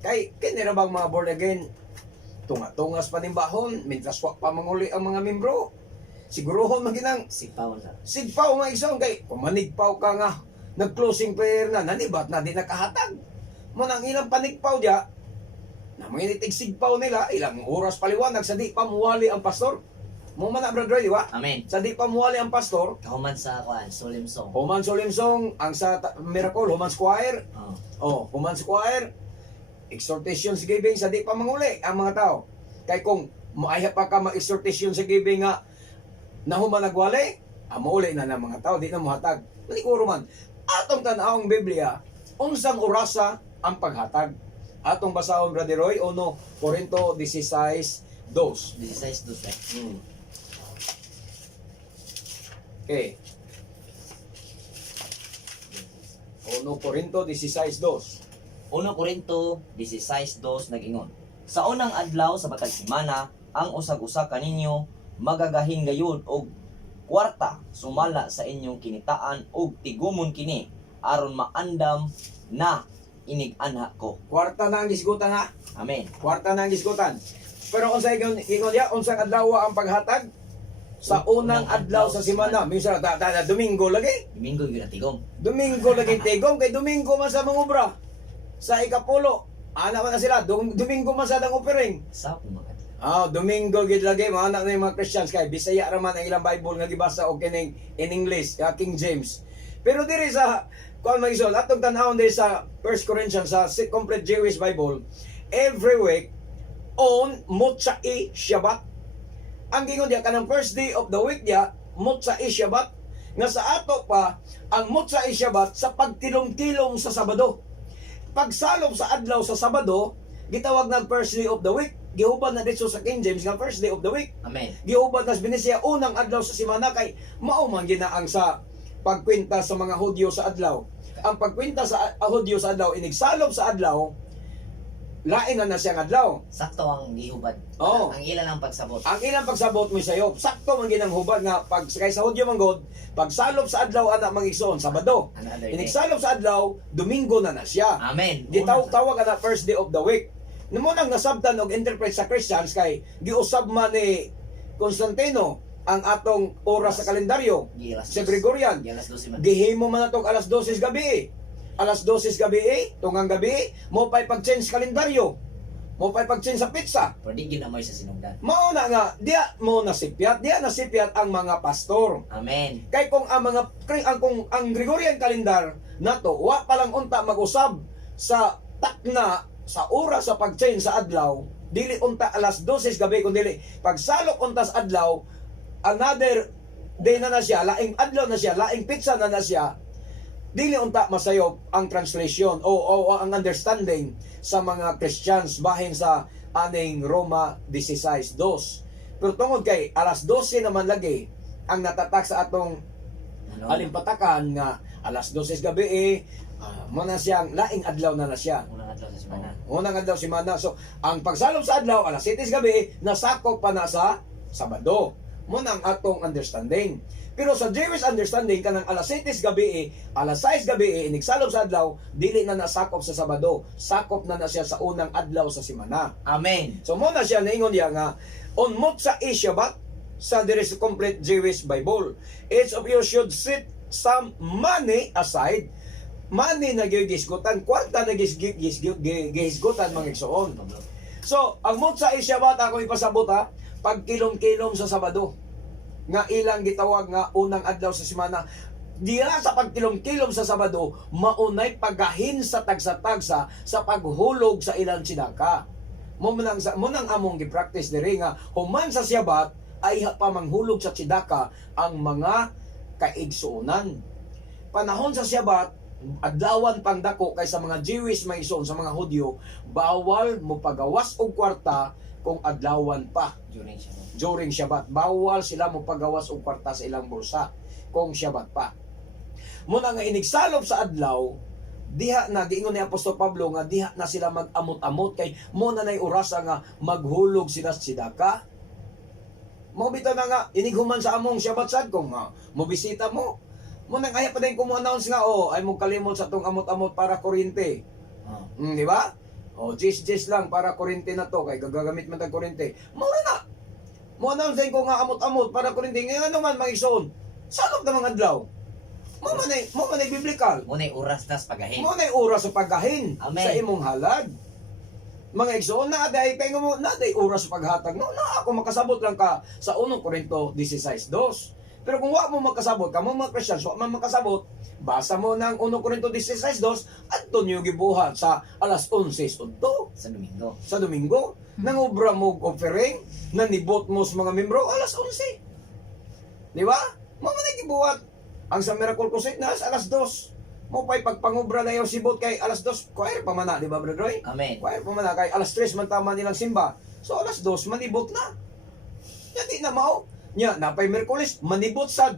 Kay kinira bang mga born again tunga-tungas panimbahon mientras wa pa manguli ang mga membro. Sigurohon man ginang Sipaw na. sigpaw mga igsoon kay kung manigpaw ka nga nag-closing prayer na nanibat na di nakahatag. Mo nang ilang panigpaw dia na mga sigpaw nila ilang oras paliwanag sa di pa muwali ang pastor. Mo man na Brother, di ba? Amen. Sa di pa muwali ang pastor, Kahuman sa kuan, solemn song. Human Solimsong, ang sa Miracle, Human Choir, Human Choir, exhortation sa giving sa di pa manguli ang mga tao. Kay kung maaya pa ka mag-exhortation sa giving nga na human nagwali, mauli na ng mga tao, di na muhatag. Malikuro man. Atong tanawang Biblia, unsang orasa ang paghatag. Atong basahon Brother Roy, 1 Corinto 16:2. 16:2. Okay. 1 Corinto 16:2. 1 Corinto 16:2 nag-ingon. Sa unang adlaw sa batag semana, ang usag-usa kaninyo magagahin gayud og kwarta sumala sa inyong kinitaan og tigumon kini aron maandam na inig-anha ko. Kwarta na ang gisgutan ha. Amen. Kwarta na ang gisgutan. Pero unsay ingon dia, unsang adlaw ang paghatag? Sa unang adlaw sa semana, minsan Domingo lagi. Domingo gyud ang tigom. Domingo lagi tigom kay Domingo man sa mangobra. Sa ikapulo, ana man na sila, Domingo man sa dang offering. Sa mga Domingo gid lagi mga anak ng mga Christians kay Bisaya ra man ang ilang Bible nga gibasa og kining in English, King James. Pero diri sa kuan magisol atong tan-awon diri sa 1 Corinthians sa complete Jewish Bible, every week on Motzai Shabbat. Ang gingon diya kanang first day of the week diya, Motzai Shabbat. Nga sa ato pa ang Motzai Shabbat sa pagtilom-tilom sa Sabado. Pagsalom sa adlaw sa Sabado, gitawag na first day of the week. Gihubad na dito sa King James nga first day of the week. Amen. Gihubad na sa Benicia unang adlaw sa semana kay mao man ginaang sa pagkwenta sa mga Hudyo sa adlaw. Ang pagkwenta sa Hudyo sa adlaw inigsalom sa adlaw lain na siyang adlaw. Sakto ang gihubad. Oo. Ang ilan ang pagsabot. Ang ilang pagsabot mo sayo, sakto man ginang hubad nga pag kay sa Hudyo manggod, pag salop sa adlaw ana mangigsoon Sabado. Another day. Inig-salop sa adlaw, Domingo na siya. Amen. Gitawag ana first day of the week. Namo nang nasabtan og interpret sa Christians kay giusab man ni Constantino ang atong oras sa kalendaryo sa Gregorian. Alas 12 man. Gihimo man atong alas 12 gabi. Alas 12 gabi, tungang gabi, mo pa'y pag-change kalendaryo. Mo pa'y pag-change sa pizza. Pero di ginamoy sa sinugdan. Mao na nga, diya mo nasipyat, diya nasipyat ang mga pastor. Amen. Kay kung ang mga kung ang Gregorian calendar nato wa pa lang unta mag-usab sa takna sa oras sa pag-change sa adlaw, dili unta alas 12 gabi kun dili pagsalok unta sa adlaw, another day na siya, laing adlaw na siya, laing pizza na siya. Dili unta masayop ang translation o ang understanding sa mga Christians bahin sa aning Roma 16:2. Pero tungod kay alas 12 naman lagi ang natatak sa atong Ano? alimpatakan nga alas 12 gabi mo na siyang laing adlaw na siya. Unang adlaw sa semana. Unang adlaw si Mana. So, ang pagsalop sa adlaw, alas 7 gabi, nasakop pa na sa Sabado. Mo na ang atong understanding. Pero sa Jewish understanding, kanang alas 7 gabi, alas 6 gabi, inigsalop sa adlaw, dili na nasakop sa Sabado. Sakop na siya sa unang adlaw sa simana. Amen. So, mo na siya naingon niya nga, on Motsa Shabbat, sa there is a complete Jewish Bible. Each of you should set some money aside. Money na gihisgutan, kwarta na gihisgutan mga igsoon. So, ang Motsa Shabbat ako ipasabot ha, pag kilom-kilom sa Sabado, nga ilang gitawag nga unang adlaw sa semana, diya sa pagkilom-kilom sa Sabado, maunay pagahin sa tagsa-tagsa sa paghulog sa ilang sinaka. Munang among gi-practice diri nga human sa Sabat ay pamanghulog sa tsidaka ang mga kaigsuonan. Panahon sa Sabat, adlawan pang dako kay sa mga Jewish may ison sa mga Hudyo, bawal mo pagawas og kwarta kung adlawan pa. During Shabbat, bawal sila mo pagawas og kwarta sa ilang bulsa kung Shabbat pa. Muna nga inigsalop sa adlaw, diha na giingon ni Apostol Pablo nga diha na sila mag-amot-amot kay mo na nay orasa nga maghulog sila sa sidaka. Mo bitaw na nga inighuman sa among Shabbat sad kung mo bisita mo. Mo nang aya pa din ko mo announce nga ay mo kalimot sa tong amot-amot para kuryente. Di ba? Jis lang para kuryente na to kay gagagamit man tag kuryente. Mura na. Mo announce din ko nga amot-amot para kuryente. Ngayon naman mag-igsoon. Salop na mga adlaw. Mo man ay biblical. Munay oras nas pagahin. Mo na oras sa paggahin Amen. sa imong halad. Mga igsoon na day kay mo na day oras sa paghatag. No na ako makasabot lang ka sa 1 Korinto 16:2. Pero kung wa mo makasabot, kamo mga Christians, wa man makasabot, basa mo ng 1 Korinto 16:2 adto niyo gibuhat sa alas 11:00 Sa Domingo. sa Domingo. Nangobra mo og offering, nanibot mo sa mga membro alas 11. Di ba? Mo man gibuhat. Ang sa Miracle Crusade na alas 2. Mo pa'y pagpangobra na yung sibot kay alas 2, choir pa man na, di ba, Brother Roy? Amen. Choir pa man na, kay alas 3 man tama nilang simba. So alas 2, manibot na. Yan di na mao. Nya, napay Merkulis, manibot sad.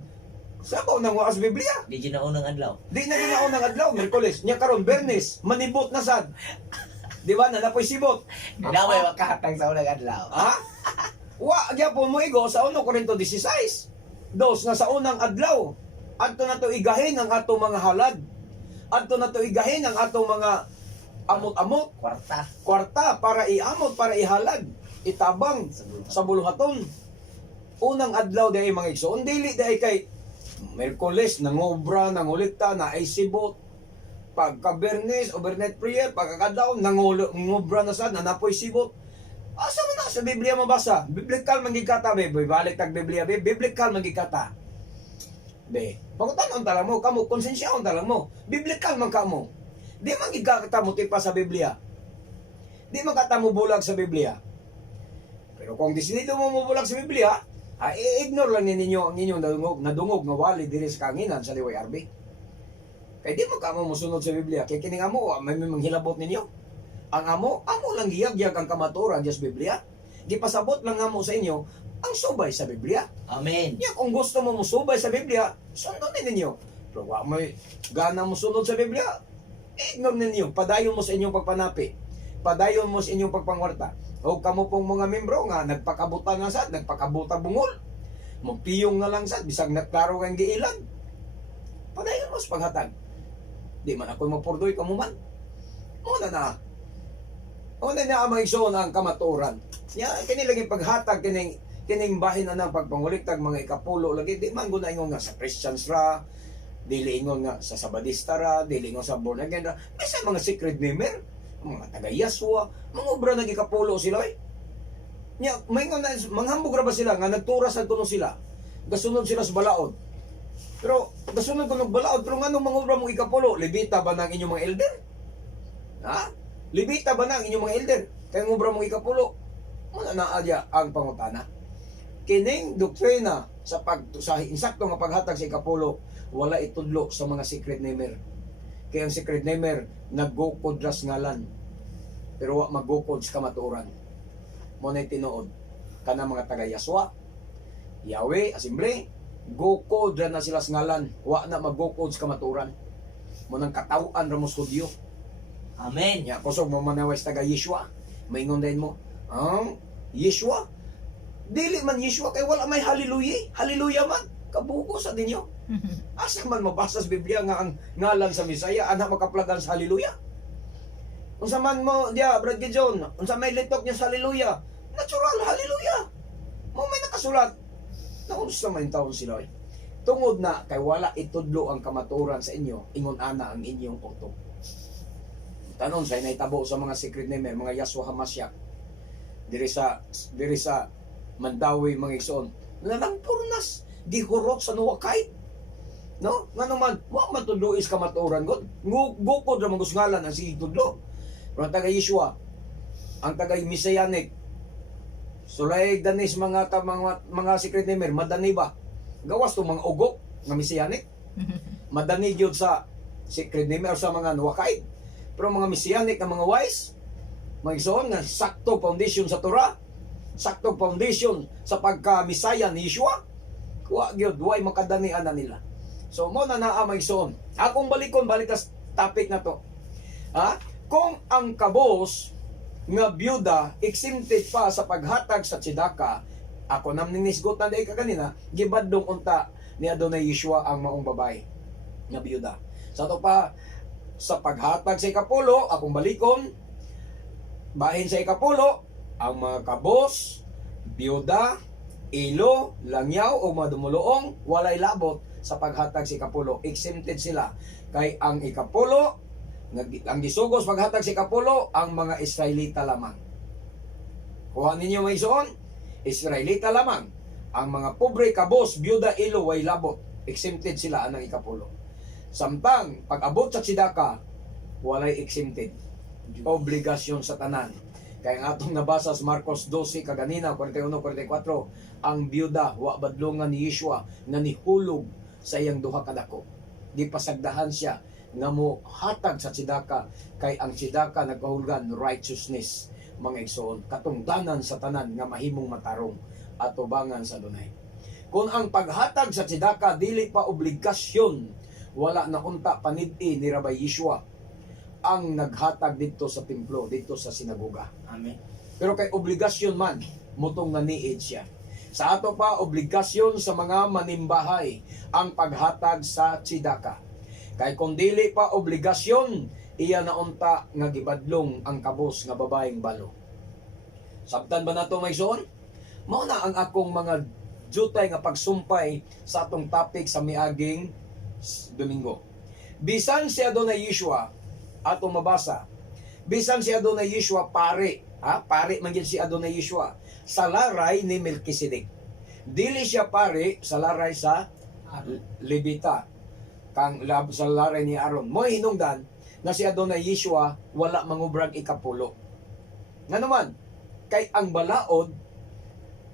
Sabaw nang waas Biblia. Di ginaunang adlaw. Di na ginaon ng adlaw, Merkulis. Nya karon Bernes, manibot na sad. Di ba, napoy sibot. Naway makahatag sa unang adlaw. Ha? Wa, gyapon mo igo sa 1 Korinto 16. Dos, nga sa unang adlaw. Adto na to igahin ang atong mga halad. Adto na to igahin ang atong mga amot-amot, kwarta para iamot, para ihalad, itabang sa buluhaton. Unang adlaw di ay mga igsoon, dili di ay kay Merkulis, nangobra, nangulikta, na ay sibot. Pagka Bernes, overnight prayer, pagkakadaw, nangobra na sad, nanapoy sibot. Asa mo na sa Biblia mabasa? Biblical magigkata, be. Balik tag Biblia, be. Biblical magigkata. Be, pagkutanon talang mo, kamo, konsensyaon talang mo. Biblical man kamo. Di man gigkata mo tipa sa Biblia. Di man kata mo bulag sa Biblia. Pero kung disinido mo bulag sa Biblia, i-ignore lang ninyo ang inyong nadungog nga wali diri sa kanginan sa Liway RB. Kaya di man kamo musunod sa Biblia. Kaya kining amo, may manghilabot ninyo. Ang amo lang giyagyag ang kamaturan sa Biblia. Gipasabot lang amo sa inyo ang subay sa Biblia. Amen. Ya, kung gusto mo musubay sa Biblia, sundin ninyo. Pero wag mo gana mo sunod sa Biblia, ignore ninyo. Padayon mo sa inyong pagpanapi. padayon mo sa inyong pagpangwarta. O kamo pong mga membro nga nagpakabutan na sad, nagpakabuta bungol. Magpiyong na lang sad bisag nagklaro kang giilan. Padayon mo sa paghatag. Di man ako mapurdoy kamo man. Una na. Una na ang maigsoon ang kamaturan. Ya kini lagi paghatag kining bahin na ng pagpanguliktag mga ikapulo lagi di man guna ingon nga sa Christians ra, dili ingon nga sa Sabadista ra, dili ingon sa born again ra. Bisa mga secret member, mga taga Yaswa, mga obra nag ikapulo sila eh. Nya may ingon na manghambog ra ba sila nga nagtura sa kuno sila. Gasunod sila sa balaod. Pero gasunod kuno balaod pero nganong mga obra mo ikapulo, libita ba nang inyong mga elder? Ha? Libita ba nang inyong mga elder? Kaya ngubra mong ikapulo, mananaadya ang pangutana. Kining doktrina sa insakto nga paghatag sa ikapulo, wala itudlo sa mga secret namer. Kaya ang secret namer, naggukod ras ngalan. Pero wa maggukod sa kamaturan. Muna'y tinuod. Kana mga taga-Yaswa, Yahweh, Asimble, gukod ra na sila sa ngalan. Wa na maggukod sa kamaturan. Munang katawan ra mo studyo. Amen. Ya, kusog mo manawais taga Yeshua. Maingon din mo, Yeshua? Dili man Yeshua kay wala may hallelujah. Hallelujah man. Kabugo sa dinyo. Asa man mabasa sa Biblia nga ang ngalan sa Misaya, anak makaplagan sa hallelujah. Unsa man mo, dia, Brad Gideon, unsa may litok niya sa hallelujah? Natural, hallelujah. Mo may nakasulat. Naunsa man taon sila. Tungod na, kay wala itudlo ang kamaturan sa inyo, ingon ana ang inyong utok. Tanon sa naitabo sa mga secret name, mga Yaswa Hamasyak. Diri sa Mandawi mga igsoon. Nalampurnas, gihurot sa nuwakay. No? Nga naman, wa man tudlo is kamaturan god. Gukod ra magusngalan ang sige tudlo. Pero ang taga Yeshua, ang taga Messianic, sulay danis mga secret name, madani ba? Gawas to mga ugok nga Messianic. Madani gyud sa secret name or sa mga nuwakay. Pero mga Messianic na mga wise, mga igsoon nga sakto foundation sa Torah, sakto foundation sa pagka-Misaya ni Yeshua, wa gyud way makadanian na nila. So mo na naa mga igsoon. Akong balik sa topic na to. Ha? Kung ang kabos nga byuda exempted pa sa paghatag sa tzedaka, ako nam nisgutan dai ka kanina, gibadlong unta ni Adonai Yeshua ang maong babae nga byuda. Sa to pa sa paghatag sa ikapulo, akong balikon, bahin sa ikapulo, ang mga kabos, byuda, ilo, langyaw o madumuloong, walay labot sa paghatag sa ikapulo. Exempted sila. Kay ang ikapulo, ang gisugos paghatag sa ikapulo, ang mga Israelita lamang. Kuha ninyo mga isuon, Israelita lamang. Ang mga pobre, kabos, byuda, ilo, way labot. Exempted sila ang ikapulo. Samtang, pag-abot sa tzedaka, walay exempted. Obligasyon sa tanan. Kaya ang atong nabasa sa Marcos 12, kaganina, 41-44, ang byuda, wa badlongan ni Yeshua, na nihulog sa iyang duha kadako. Di pasagdahan siya, nga mo hatag sa tzedaka, kay ang tzedaka nagkahulugan righteousness, mga igsoon, katungdanan sa tanan, nga mahimong matarong, at tubangan sa dunay. Kung ang paghatag sa tzedaka, dili pa obligasyon, wala na unta panid-i ni Rabbi Yeshua ang naghatag dito sa templo, dito sa sinagoga. Amen. Pero kay obligasyon man, mutong naniid siya. Sa ato pa, obligasyon sa mga manimbahay ang paghatag sa tzedaka. Kay kung dili pa obligasyon, iya na unta nga gibadlong ang kabos nga babaeng balo. Sabtan ba nato may soon? Mao na ang akong mga jutay nga pagsumpay sa atong topic sa miaging Domingo. Bisan si Adonai Yeshua atong mabasa. Bisan si Adonai Yeshua pare, pare man gyud si Adonai Yeshua sa laray ni Melkisedek. Dili siya pare sa laray sa Levita, kang sa laray ni Aaron. Mo hinungdan na si Adonai Yeshua wala mangubrag ikapulo. Nga naman, kay ang balaod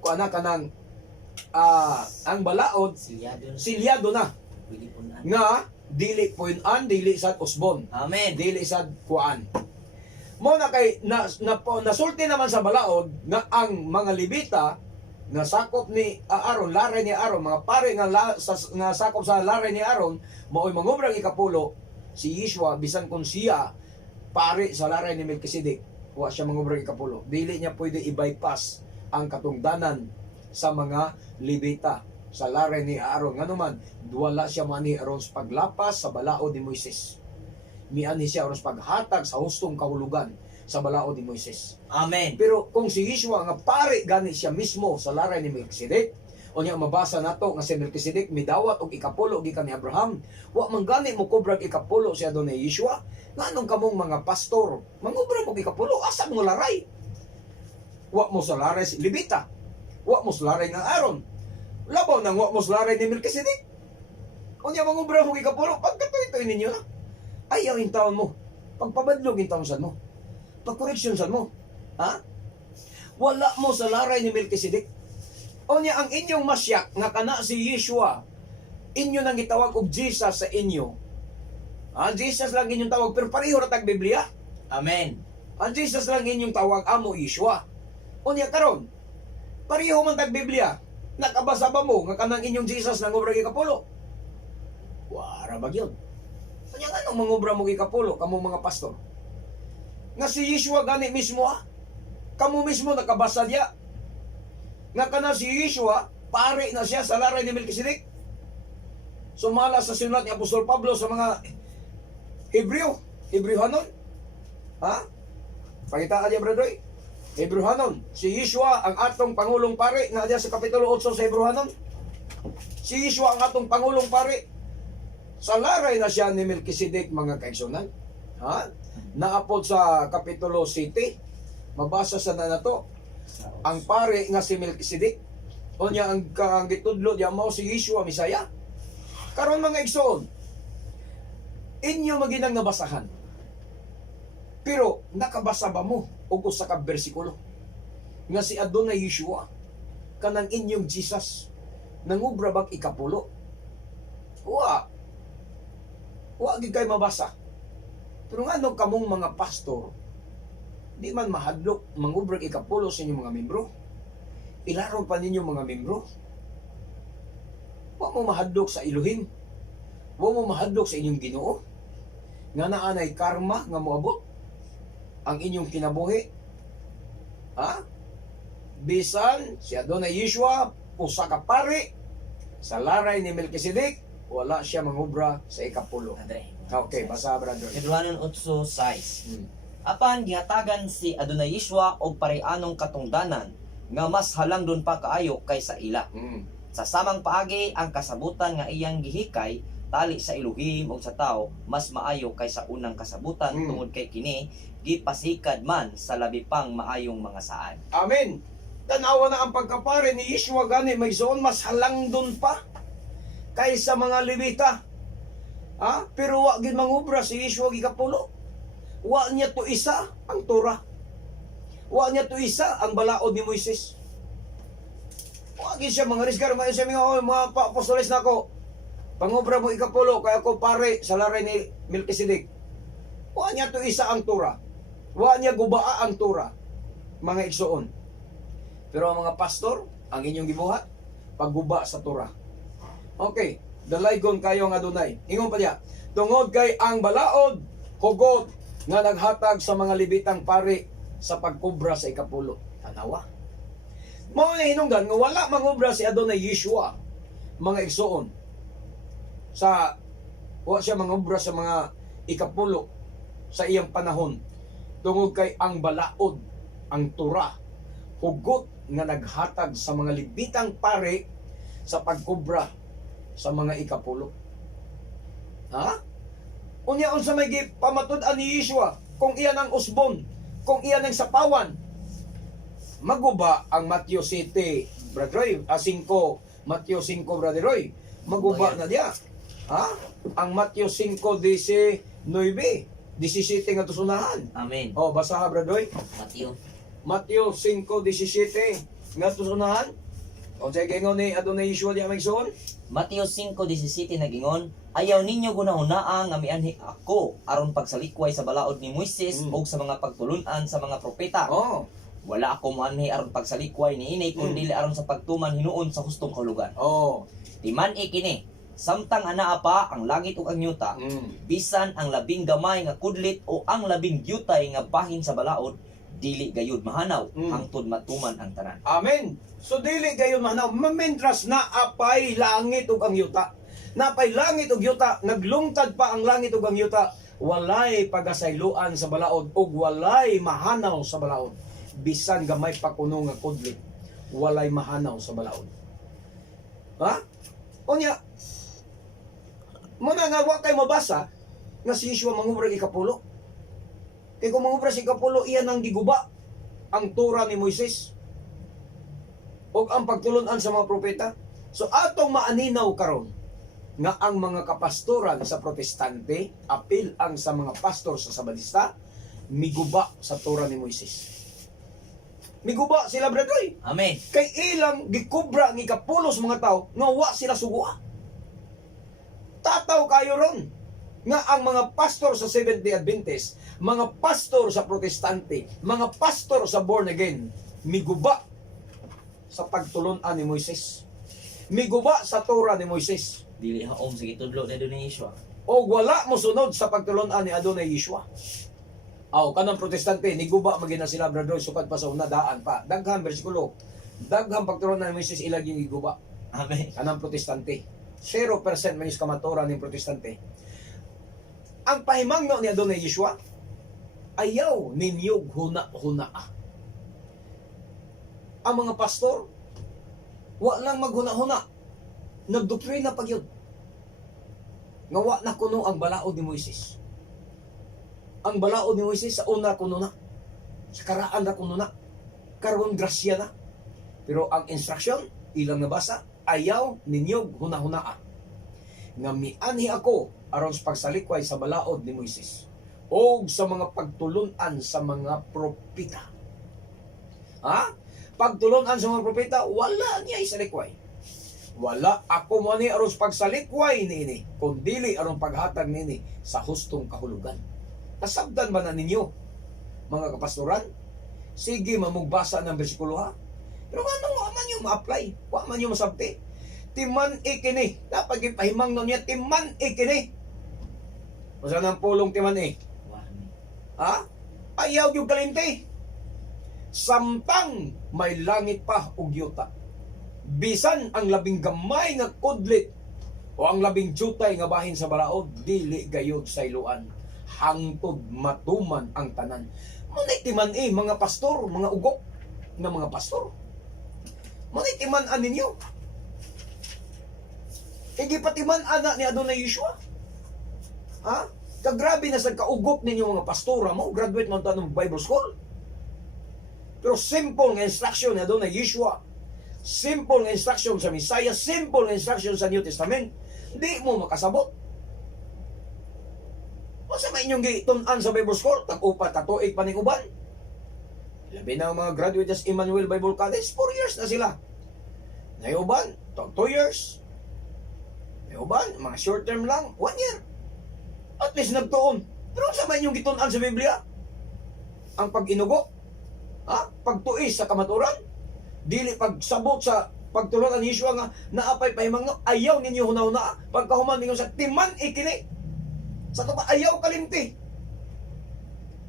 ko ana kanang ang balaod silyado na nga dili puyon-an, dili sad usbon. Amen. Dili sad kuan. Mo na kay nasulti naman sa balaod nga ang mga Levita nga sakop ni Aaron, laray ni Aaron, mga pare nga sakop sa laray ni Aaron, mao'y mangubrang ikapulo si Yeshua bisan kun siya pare sa laray ni Melkisedek, wa siya mangobra ikapulo. Dili niya pwede i-bypass ang katungdanan sa mga Levita sa laray ni Aaron. Nga naman, wala siya mani aron sa paglapas sa balaod ni Moises. Miani siya aron sa paghatag sa hustong kahulugan sa balaod ni Moises. Amen. Pero kung si Yeshua nga pare gani siya mismo sa laray ni Melkisedek, o niya mabasa nato nga si Melkisedek midawat og ikapulo gikan ni Abraham, wa man gani mo kubrag ikapulo si Adonai Yeshua. Nganong kamong mga pastor mangubra mo ikapulo asa mo laray? Wa mo sa laray si Levita, wa mo sa laray ng Aaron, labaw nang wa mo sa laray ni Melkisedek. O niya mangubra mo ikapulo, pagkatoy-toy ninyo na. Ayaw yung taon mo, pagpabadlog yung taon san mo, pagkoreksyon san mo, ha? Wala mo sa laray ni Melkisedek. O niya ang inyong masyak nga kana si Yeshua, inyo nang gitawag og Jesus sa inyo. Ang Jesus lang inyong tawag, pero pareho ra tag Biblia. Amen. Ang Jesus lang inyong tawag, amo Yeshua. O niya karon, pareho man tag Biblia. Nakabasa ba mo nga kanang inyong Jesus nang obra ikapulo? Wara ba yun? O niya nga nung mangobra mo ikapulo, kamo mga pastor? Nga si Yeshua gani mismo ha? Kamo mismo nakabasa diya nga kana si Yeshua, pare na siya sa laray ni Melkisedek. Sumala sa sinulat ni Apostol Pablo sa mga Hebrewhanon. Ha? Pakitaan niya, brother. Hebrewhanon. Si Yeshua ang atong pangulong pare nga diya sa kapitulo 8 sa Hebrewhanon. Si Yeshua ang atong pangulong pare. Sa laray na siya ni Melkisedek, mga kaigsunan. Ha? Naapod sa kapitulo 7. Mabasa sa na to. Ang pare nga si Melkisedek, o niya ang gitudlo diya mao si Yeshua Misaya. Karon mga igsoon, inyo maginang nabasahan. Pero nakabasa ba mo og usa ka bersikulo nga si Adonai Yeshua kanang inyong Jesus nangubra bag ikapulo? Wa gid kay mabasa. Pero ngano kamong mga pastor di man mahadlok mangubrag ikapulo sa inyong mga membro? Ilaron pa ninyo mga membro? Wa mo mahadlok sa Elohim? Wa mo mahadlok sa inyong Ginoo? Nga naanay karma nga moabot ang inyong kinabuhi? Ha? Bisan si Adonai Yeshua usa ka pare sa laray ni Melkisedek, wala siya mangubra sa ikapulo. Andre. Okay, basa brother. Hebrewhanon 8:6. Hmm. Apan gihatagan si Adonai Yeshua og pareanong katungdanan nga mas halangdon pa kaayo kaysa ila. Hmm. Sa samang paagi ang kasabutan nga iyang gihikay tali sa Elohim o sa tao mas maayo kaysa unang kasabutan tungod kay kini gipasikad man sa labi pang maayong mga saan. Amen. Tanawa na ang pagkapare ni Yeshua gani may zoon mas halangdon pa kaysa mga Levita. Ha? Pero wa gid mangubra si Yeshua gikapulo. Wa niya to isa ang Torah. Wa niya to isa ang balaod ni Moises. Wa gid siya mga risgar siya mga apostoles nako. Pangobra mo ikapulo kay ako pare sa laray ni Melkisedek. Wa niya to isa ang Torah. Wa niya gubaa ang Torah. Mga igsoon. Pero ang mga pastor, ang inyong gibuhat, pagguba sa Torah. Okay, dalaygon kayo nga Adonai. Ingon pa niya, tungod kay ang balaod, hugot, nga naghatag sa mga Levitang pare sa pagkubra sa ikapulo. Tanawa. Mao na hinungdan nga wala mangubra si Adonai Yeshua, mga igsoon. Wa siya mangubra sa mga ikapulo sa iyang panahon. Tungod kay ang balaod, ang Torah, hugot nga naghatag sa mga Levitang pare sa pagkubra sa mga ikapulo. Ha? Unya unsa may pamatud-an ni Yeshua kung iyan ang usbon, kung iyan ang sapawan. Maguba ang Matthew 7, Brother Roy, 5, Matthew 5, Brother Roy. Maguba na diya. Ha? Ang Matthew 5:19, 17 nga tusunahan. Amen. Oh, basa ha, Brother Roy. Matthew 5:17 nga tusunahan. O sa gingon ni Adonai Yeshua di aming suon. Mateo 5:17 nagingon, ayaw ninyo gunahunaa nga mianhi ako aron pagsalikway sa balaod ni Moises ug sa mga pagtulunan sa mga propeta. Oh. Wala ako muanhi aron pagsalikway niini kundi aron sa pagtuman hinuon sa hustong kahulugan. Oh. Timan ikini, samtang anaa pa ang langit ug ang yuta, bisan ang labing gamay nga kudlit o ang labing gyutay nga bahin sa balaod, dili gayud mahanaw Mm. hangtod matuman ang tanan. Amen. So dili gayon mahanaw, mamindras na apay langit ug ang yuta. Napay langit ug yuta, naglungtad pa ang langit ug ang yuta, walay pagasayloan sa balaod ug walay mahanaw sa balaod. Bisan gamay pa kuno nga kudlit, walay mahanaw sa balaod. Ha? Unya, muna nga wa kay mabasa nga si Yeshua mangubra ikapulo. Kay kung mangubra si ikapulo, iyan ang giguba ang Torah ni Moises o ang pagtulunan sa mga propeta. So atong maaninaw karon nga ang mga kapastoran sa protestante, apil ang sa mga pastor sa Sabadista, miguba sa Torah ni Moises. Miguba sila, bradoy. Amen. Kay ilang gikubra ng ikapulos mga tao nga wa sila sugua. Tataw kayo ron nga ang mga pastor sa Seventh-day Adventist, mga pastor sa protestante, mga pastor sa born again, miguba sa pagtulunan ni Moises. Miguba sa Torah ni Moises. Dili haom sa gitudlo ni Adonai Yeshua. O wala mo sunod sa pagtulunan ni Adonai Yeshua. Aw kanang protestante niguba magina sila brother sukad pa sa una daan pa. Daghang bersikulo. Daghang pagtulunan ni Moises ilang yung giguba. Amen. Kanang protestante. 0% manis kamaturan ng protestante. Ang pahimangno ni Adonai Yeshua, ayaw ninyog huna-hunaa. Ang mga pastor, wa lang maghuna-huna. Nagdoktrina pag yun. Nga wa na kuno ang balaod ni Moises. Ang balaod ni Moises sa una kuno na. Sa karaan na kuno na. Karon grasya na. Pero ang instruction, ilang nabasa, ayaw ninyog huna-hunaa. Nga mianhi ako aron sa pagsalikway sa balaod ni Moises o sa mga pagtulunan sa mga propeta. Ha? Pagtulunan sa mga propeta, wala niya isalikway. Wala ako mo ni aron sa pagsalikway niini, kundili aron paghatag niini sa hustong kahulugan. Nasabdan ba na ninyo, mga kapastoran? Sige, mamugbasa ng bersikulo ha. Pero anong wa man yung ma-apply? Wa man yung masabti? Timan ikini. Dapat ipahimang nun niya, timan ikini. Masa ng pulong timan Ha? Ayaw yung kalinti. Samtang may langit pa ug yuta. Bisan ang labing gamay nga kudlit o ang labing jutay nga bahin sa balaod, dili gayod sayloan. Hangtod matuman ang tanan. Munay timan mga pastor, mga ugok nga mga pastor. Munay timan ninyo. Igipatiman ana ni Adonai Yeshua. Ha? Kagrabe na sa kaugok ninyo mga pastora mo, graduate man tanong Bible School. Pero simple nga instruction ni Adonai Yeshua, simple nga instruction sa Messiah, simple nga instruction sa New Testament, di mo makasabot. Masa may inyong gitun-an sa Bible School, tag-upat, tatuig pa ning uban. Labi na ang mga graduate sa Emmanuel Bible College, 4 years na sila. May uban, 2 years. May uban, mga short term lang, 1 year. At least nagtuon. Pero sa may inyong gitun-an sa Biblia, ang pag-inugo, pagtuis sa kamaturan, dili pagsabot sa pagtulunan ni Yeshua nga naapay pahimangno, ayaw ninyo huna-huna, pagkahuman ninyo sa timan ikini. Sa tupa, ayaw kalimti.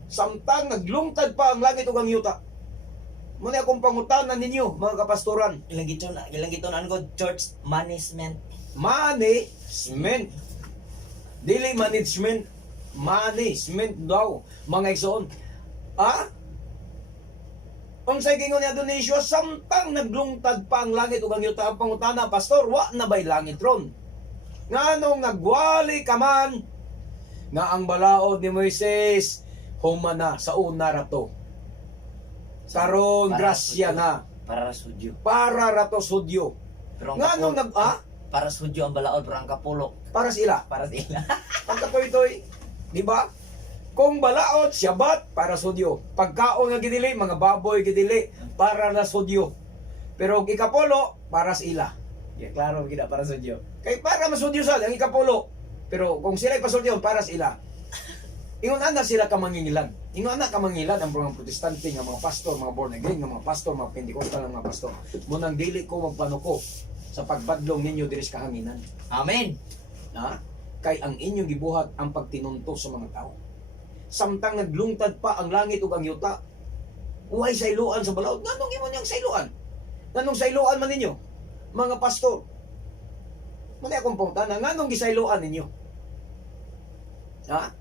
Samtang naglungtad pa ang langit ug ang yuta. Muna akong pangutanan ninyo, mga kapastoran. Ilang gitonan ko church management. Management. Dili management. Management daw. Mga igsoon. Unsay gingon ni Adonai Yeshua, samtang naglungtad pa ang langit ug ang yuta, ang pangutana, pastor, wa na bay langit ron? Nganong nagwali ka man nga ang balaod ni Moises humana sa una rato. Karon grasya na Para sudyo. para rato sudyo. Pero ang Nganong kapulo, para sudyo ang balaod, pero ang kapulo, para sila. para sila. Pagkatoy-toy, di ba? Kung balaod, syabat, para sudyo. Pagkaon nga gidili, mga baboy gidili, para na sudyo. Pero ang ikapolo, para sa ila. Yeah, klaro, kita para sudyo. Kay para masudyo sa ang ikapolo. Pero kung sila ipasudyo, para sa ila. Ingon na sila kamangingilan. Ingon na kamangilan ang mga protestante, nga mga pastor, mga born again, nga mga pastor, mga Pentecostal, mga pastor. Munang dili ko magpanuko sa pagbadlong ninyo diri sa kahanginan. Amen. Kay ang inyong gibuhat ang pagtinunto sa mga tao. Samtang naglungtad pa ang langit ug ang yuta, Uway sayloan sa balaod. Nganong imo niyang sayloan? Nganong sayloan man ninyo? Mga pastor. Muna akong punta na nganong gisayloan ninyo? Ha?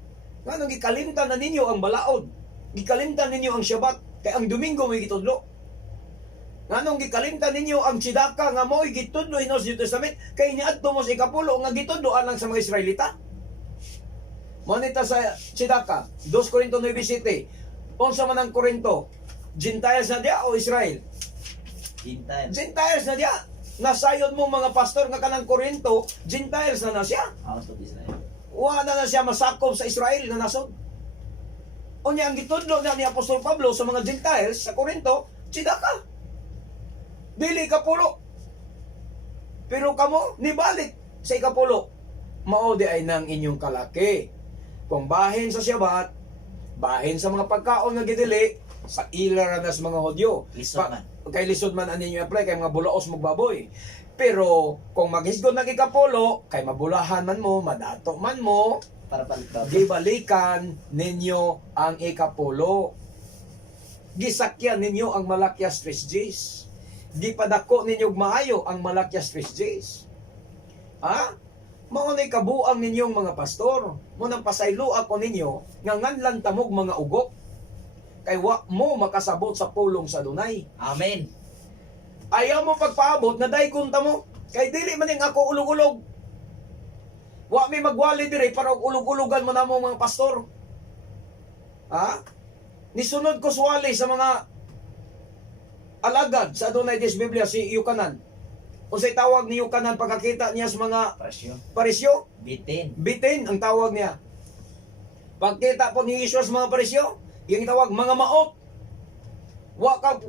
Nganong gikalimtan na ninyo ang balaod? Gikalimtan ninyo ang Shabbat? Kay ang Domingo may gitudlo. Nganong gikalimtan ninyo ang Tzedaka nga mo'y gitudlo hinos sa New Testament? Kay niadto mo sa ikapulo nga gitudlo alang sa mga Israelita. Manita sa Tzedaka, 2 Corinto 9:7. Unsa man ang Corinto? Gentiles na dia o Israel? Gentile. Gentiles na dia. Nasayod mo mga pastor nga kanang Corinto, Gentiles na siya. House of Israel. Wala na siya masakop sa Israel na nasod. Unya ang gitudlo na ni Apostol Pablo sa mga Gentiles sa Corinto, Tzedaka. Dili ikapulo. Pero kamo nibalik sa ikapulo. Mao di ay nang inyong kalaki. Kung bahin sa Shabbat, bahin sa mga pagkaon nga gidili, sa ila nas mga Hudyo. Lisod man. Kay lisod man ang ninyo apply, kay mga bulaos magbaboy. Pero kung maghisgot na ikapulo, kay mabulahan man mo, madato man mo, Para palit. gibalikan ninyo ang ikapulo. Gisakyan ninyo ang Malakyas 3 Gipadako ninyo maayo ang Malakyas 3 Ha? Mao na'y kabuang ninyong mga pastor. Munang pasaylo ako ninyo nga nganlan tamog mga ugok. Kay wa mo makasabot sa pulong sa Dunay. Amen. Ayaw mo pagpaabot na daykon ta mo. Kay dili man ning ako ulog-ulog. Wa may magwali dire para ulog-ulogan mo namo mga pastor. Ha? Nisunod ko suwali sa mga alagad sa Adonai Des Biblia si Yukanan. Unsay tawag ni Yukanan pagkakita niya sa mga Presyo. parisyo? Bitin. Bitin ang tawag niya. Pagkita po ni Jesus mga parisyo, yung tawag mga maot.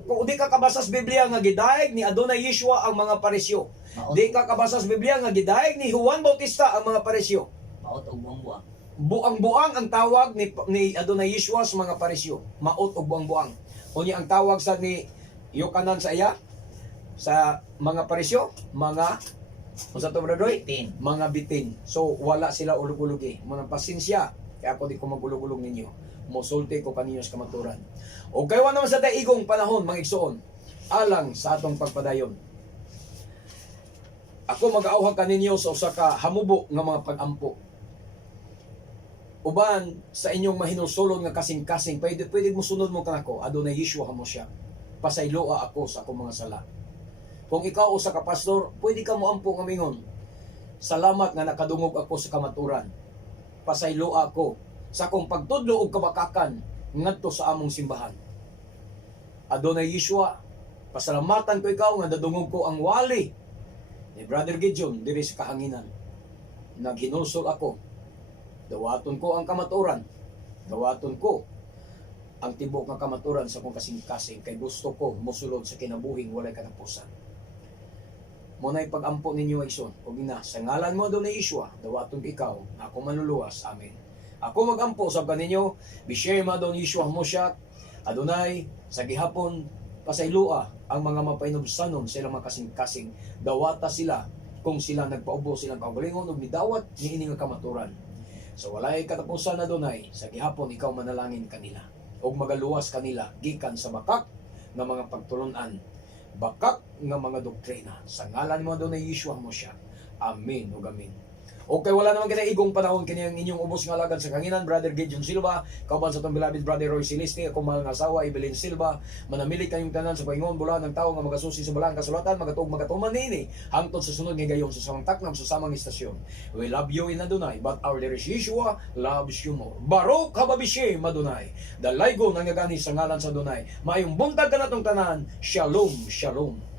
Kung di ka kabasa sa Biblia nga gidaig ni Adonai Yeshua ang mga parisyo. Maot. Di ka kabasa sa Biblia nga gidaig ni Juan Bautista ang mga parisyo. Maot og buang-buang. Buang-buang ang tawag ni Adonai Yeshua sa mga parisyo. Maot o buang-buang. Unya ang tawag sa ni Yokanan sa iya sa mga parisyo, mga unsa to bradoy? Bitin. Mga bitin. So wala sila ulog-ulogi. Mga pasensya. Kaya ako di ko magulog-ulog ninyo. Mosulti ko kaninyo sa kamaturan. O kayo naman sa daigong panahon, mga igsoon, alang sa atong pagpadayon. Ako mag-auhag kaninyo sa usa ka hamubo nga mga pag-ampo. Uban sa inyong mahinulsulon nga kasing-kasing, pwede mo sunod mo kanako, Adonai Yeshua mo siya. Pasayloa ako sa akong mga sala. Kung ikaw o sa kapastor, pwede ka mo ampo nga mingon. Salamat nga nakadungog ako sa kamaturan. Pasayloa ako sa akong pagtudlo og kabakakan ngadto sa among simbahan. Adonai Yeshua, pasalamatan ko ikaw nga nadungog ko ang wali ni Brother Gideon diri sa kahanginan. Naghinulsol ako. Dawaton ko ang kamaturan. Dawaton ko ang tibok nga kamaturan sa akong kasing-kasing kay gusto ko mosulod sa kinabuhing walay katapusan. Muna'y pag-ampo ninyo ay son. O gina, sa ngalan mo doon na Yeshua, dawaton ikaw, na ako manluluwas. Amen. Ako mag-ampo sa kaninyo, bishare ma doon Yeshua mo siya, Adonai, sa gihapon, pasaylua, ang mga mapainubsanon sila makasing-kasing, dawata sila, kung sila nagpaubo silang kaugalingon, o nidawat ni ining kamaturan. So walay katapusan na Adonai, sa gihapon ikaw manalangin kanila, o magaluwas kanila, gikan sa bakak ng mga pagtulunan, bakak nga mga doktrina. Sa ngalan mo doon na Yeshua mo siya. Amen o amen. Okay, wala naman kita igong panahon kaniyang inyong ubos nga lagad sa kanginan, Brother Gideon Silva, kauban sa itong beloved Brother Roy Celeste, akong mahal nga asawa, Evelyn Silva, manamili kayong tanan sa paingon, bulan ng tao nga magasusi sa balang kasulatan, magatuog manini, hangtod sa sunod nga gayon sa samang taknam sa samang istasyon. We love you in Adonai, but our dear Yeshua loves you more. Baruch hababishem Adonai, dalaygo nangagani sa ngalan sa Adonai, mayong buntag ka na tong tanan, Shalom, Shalom.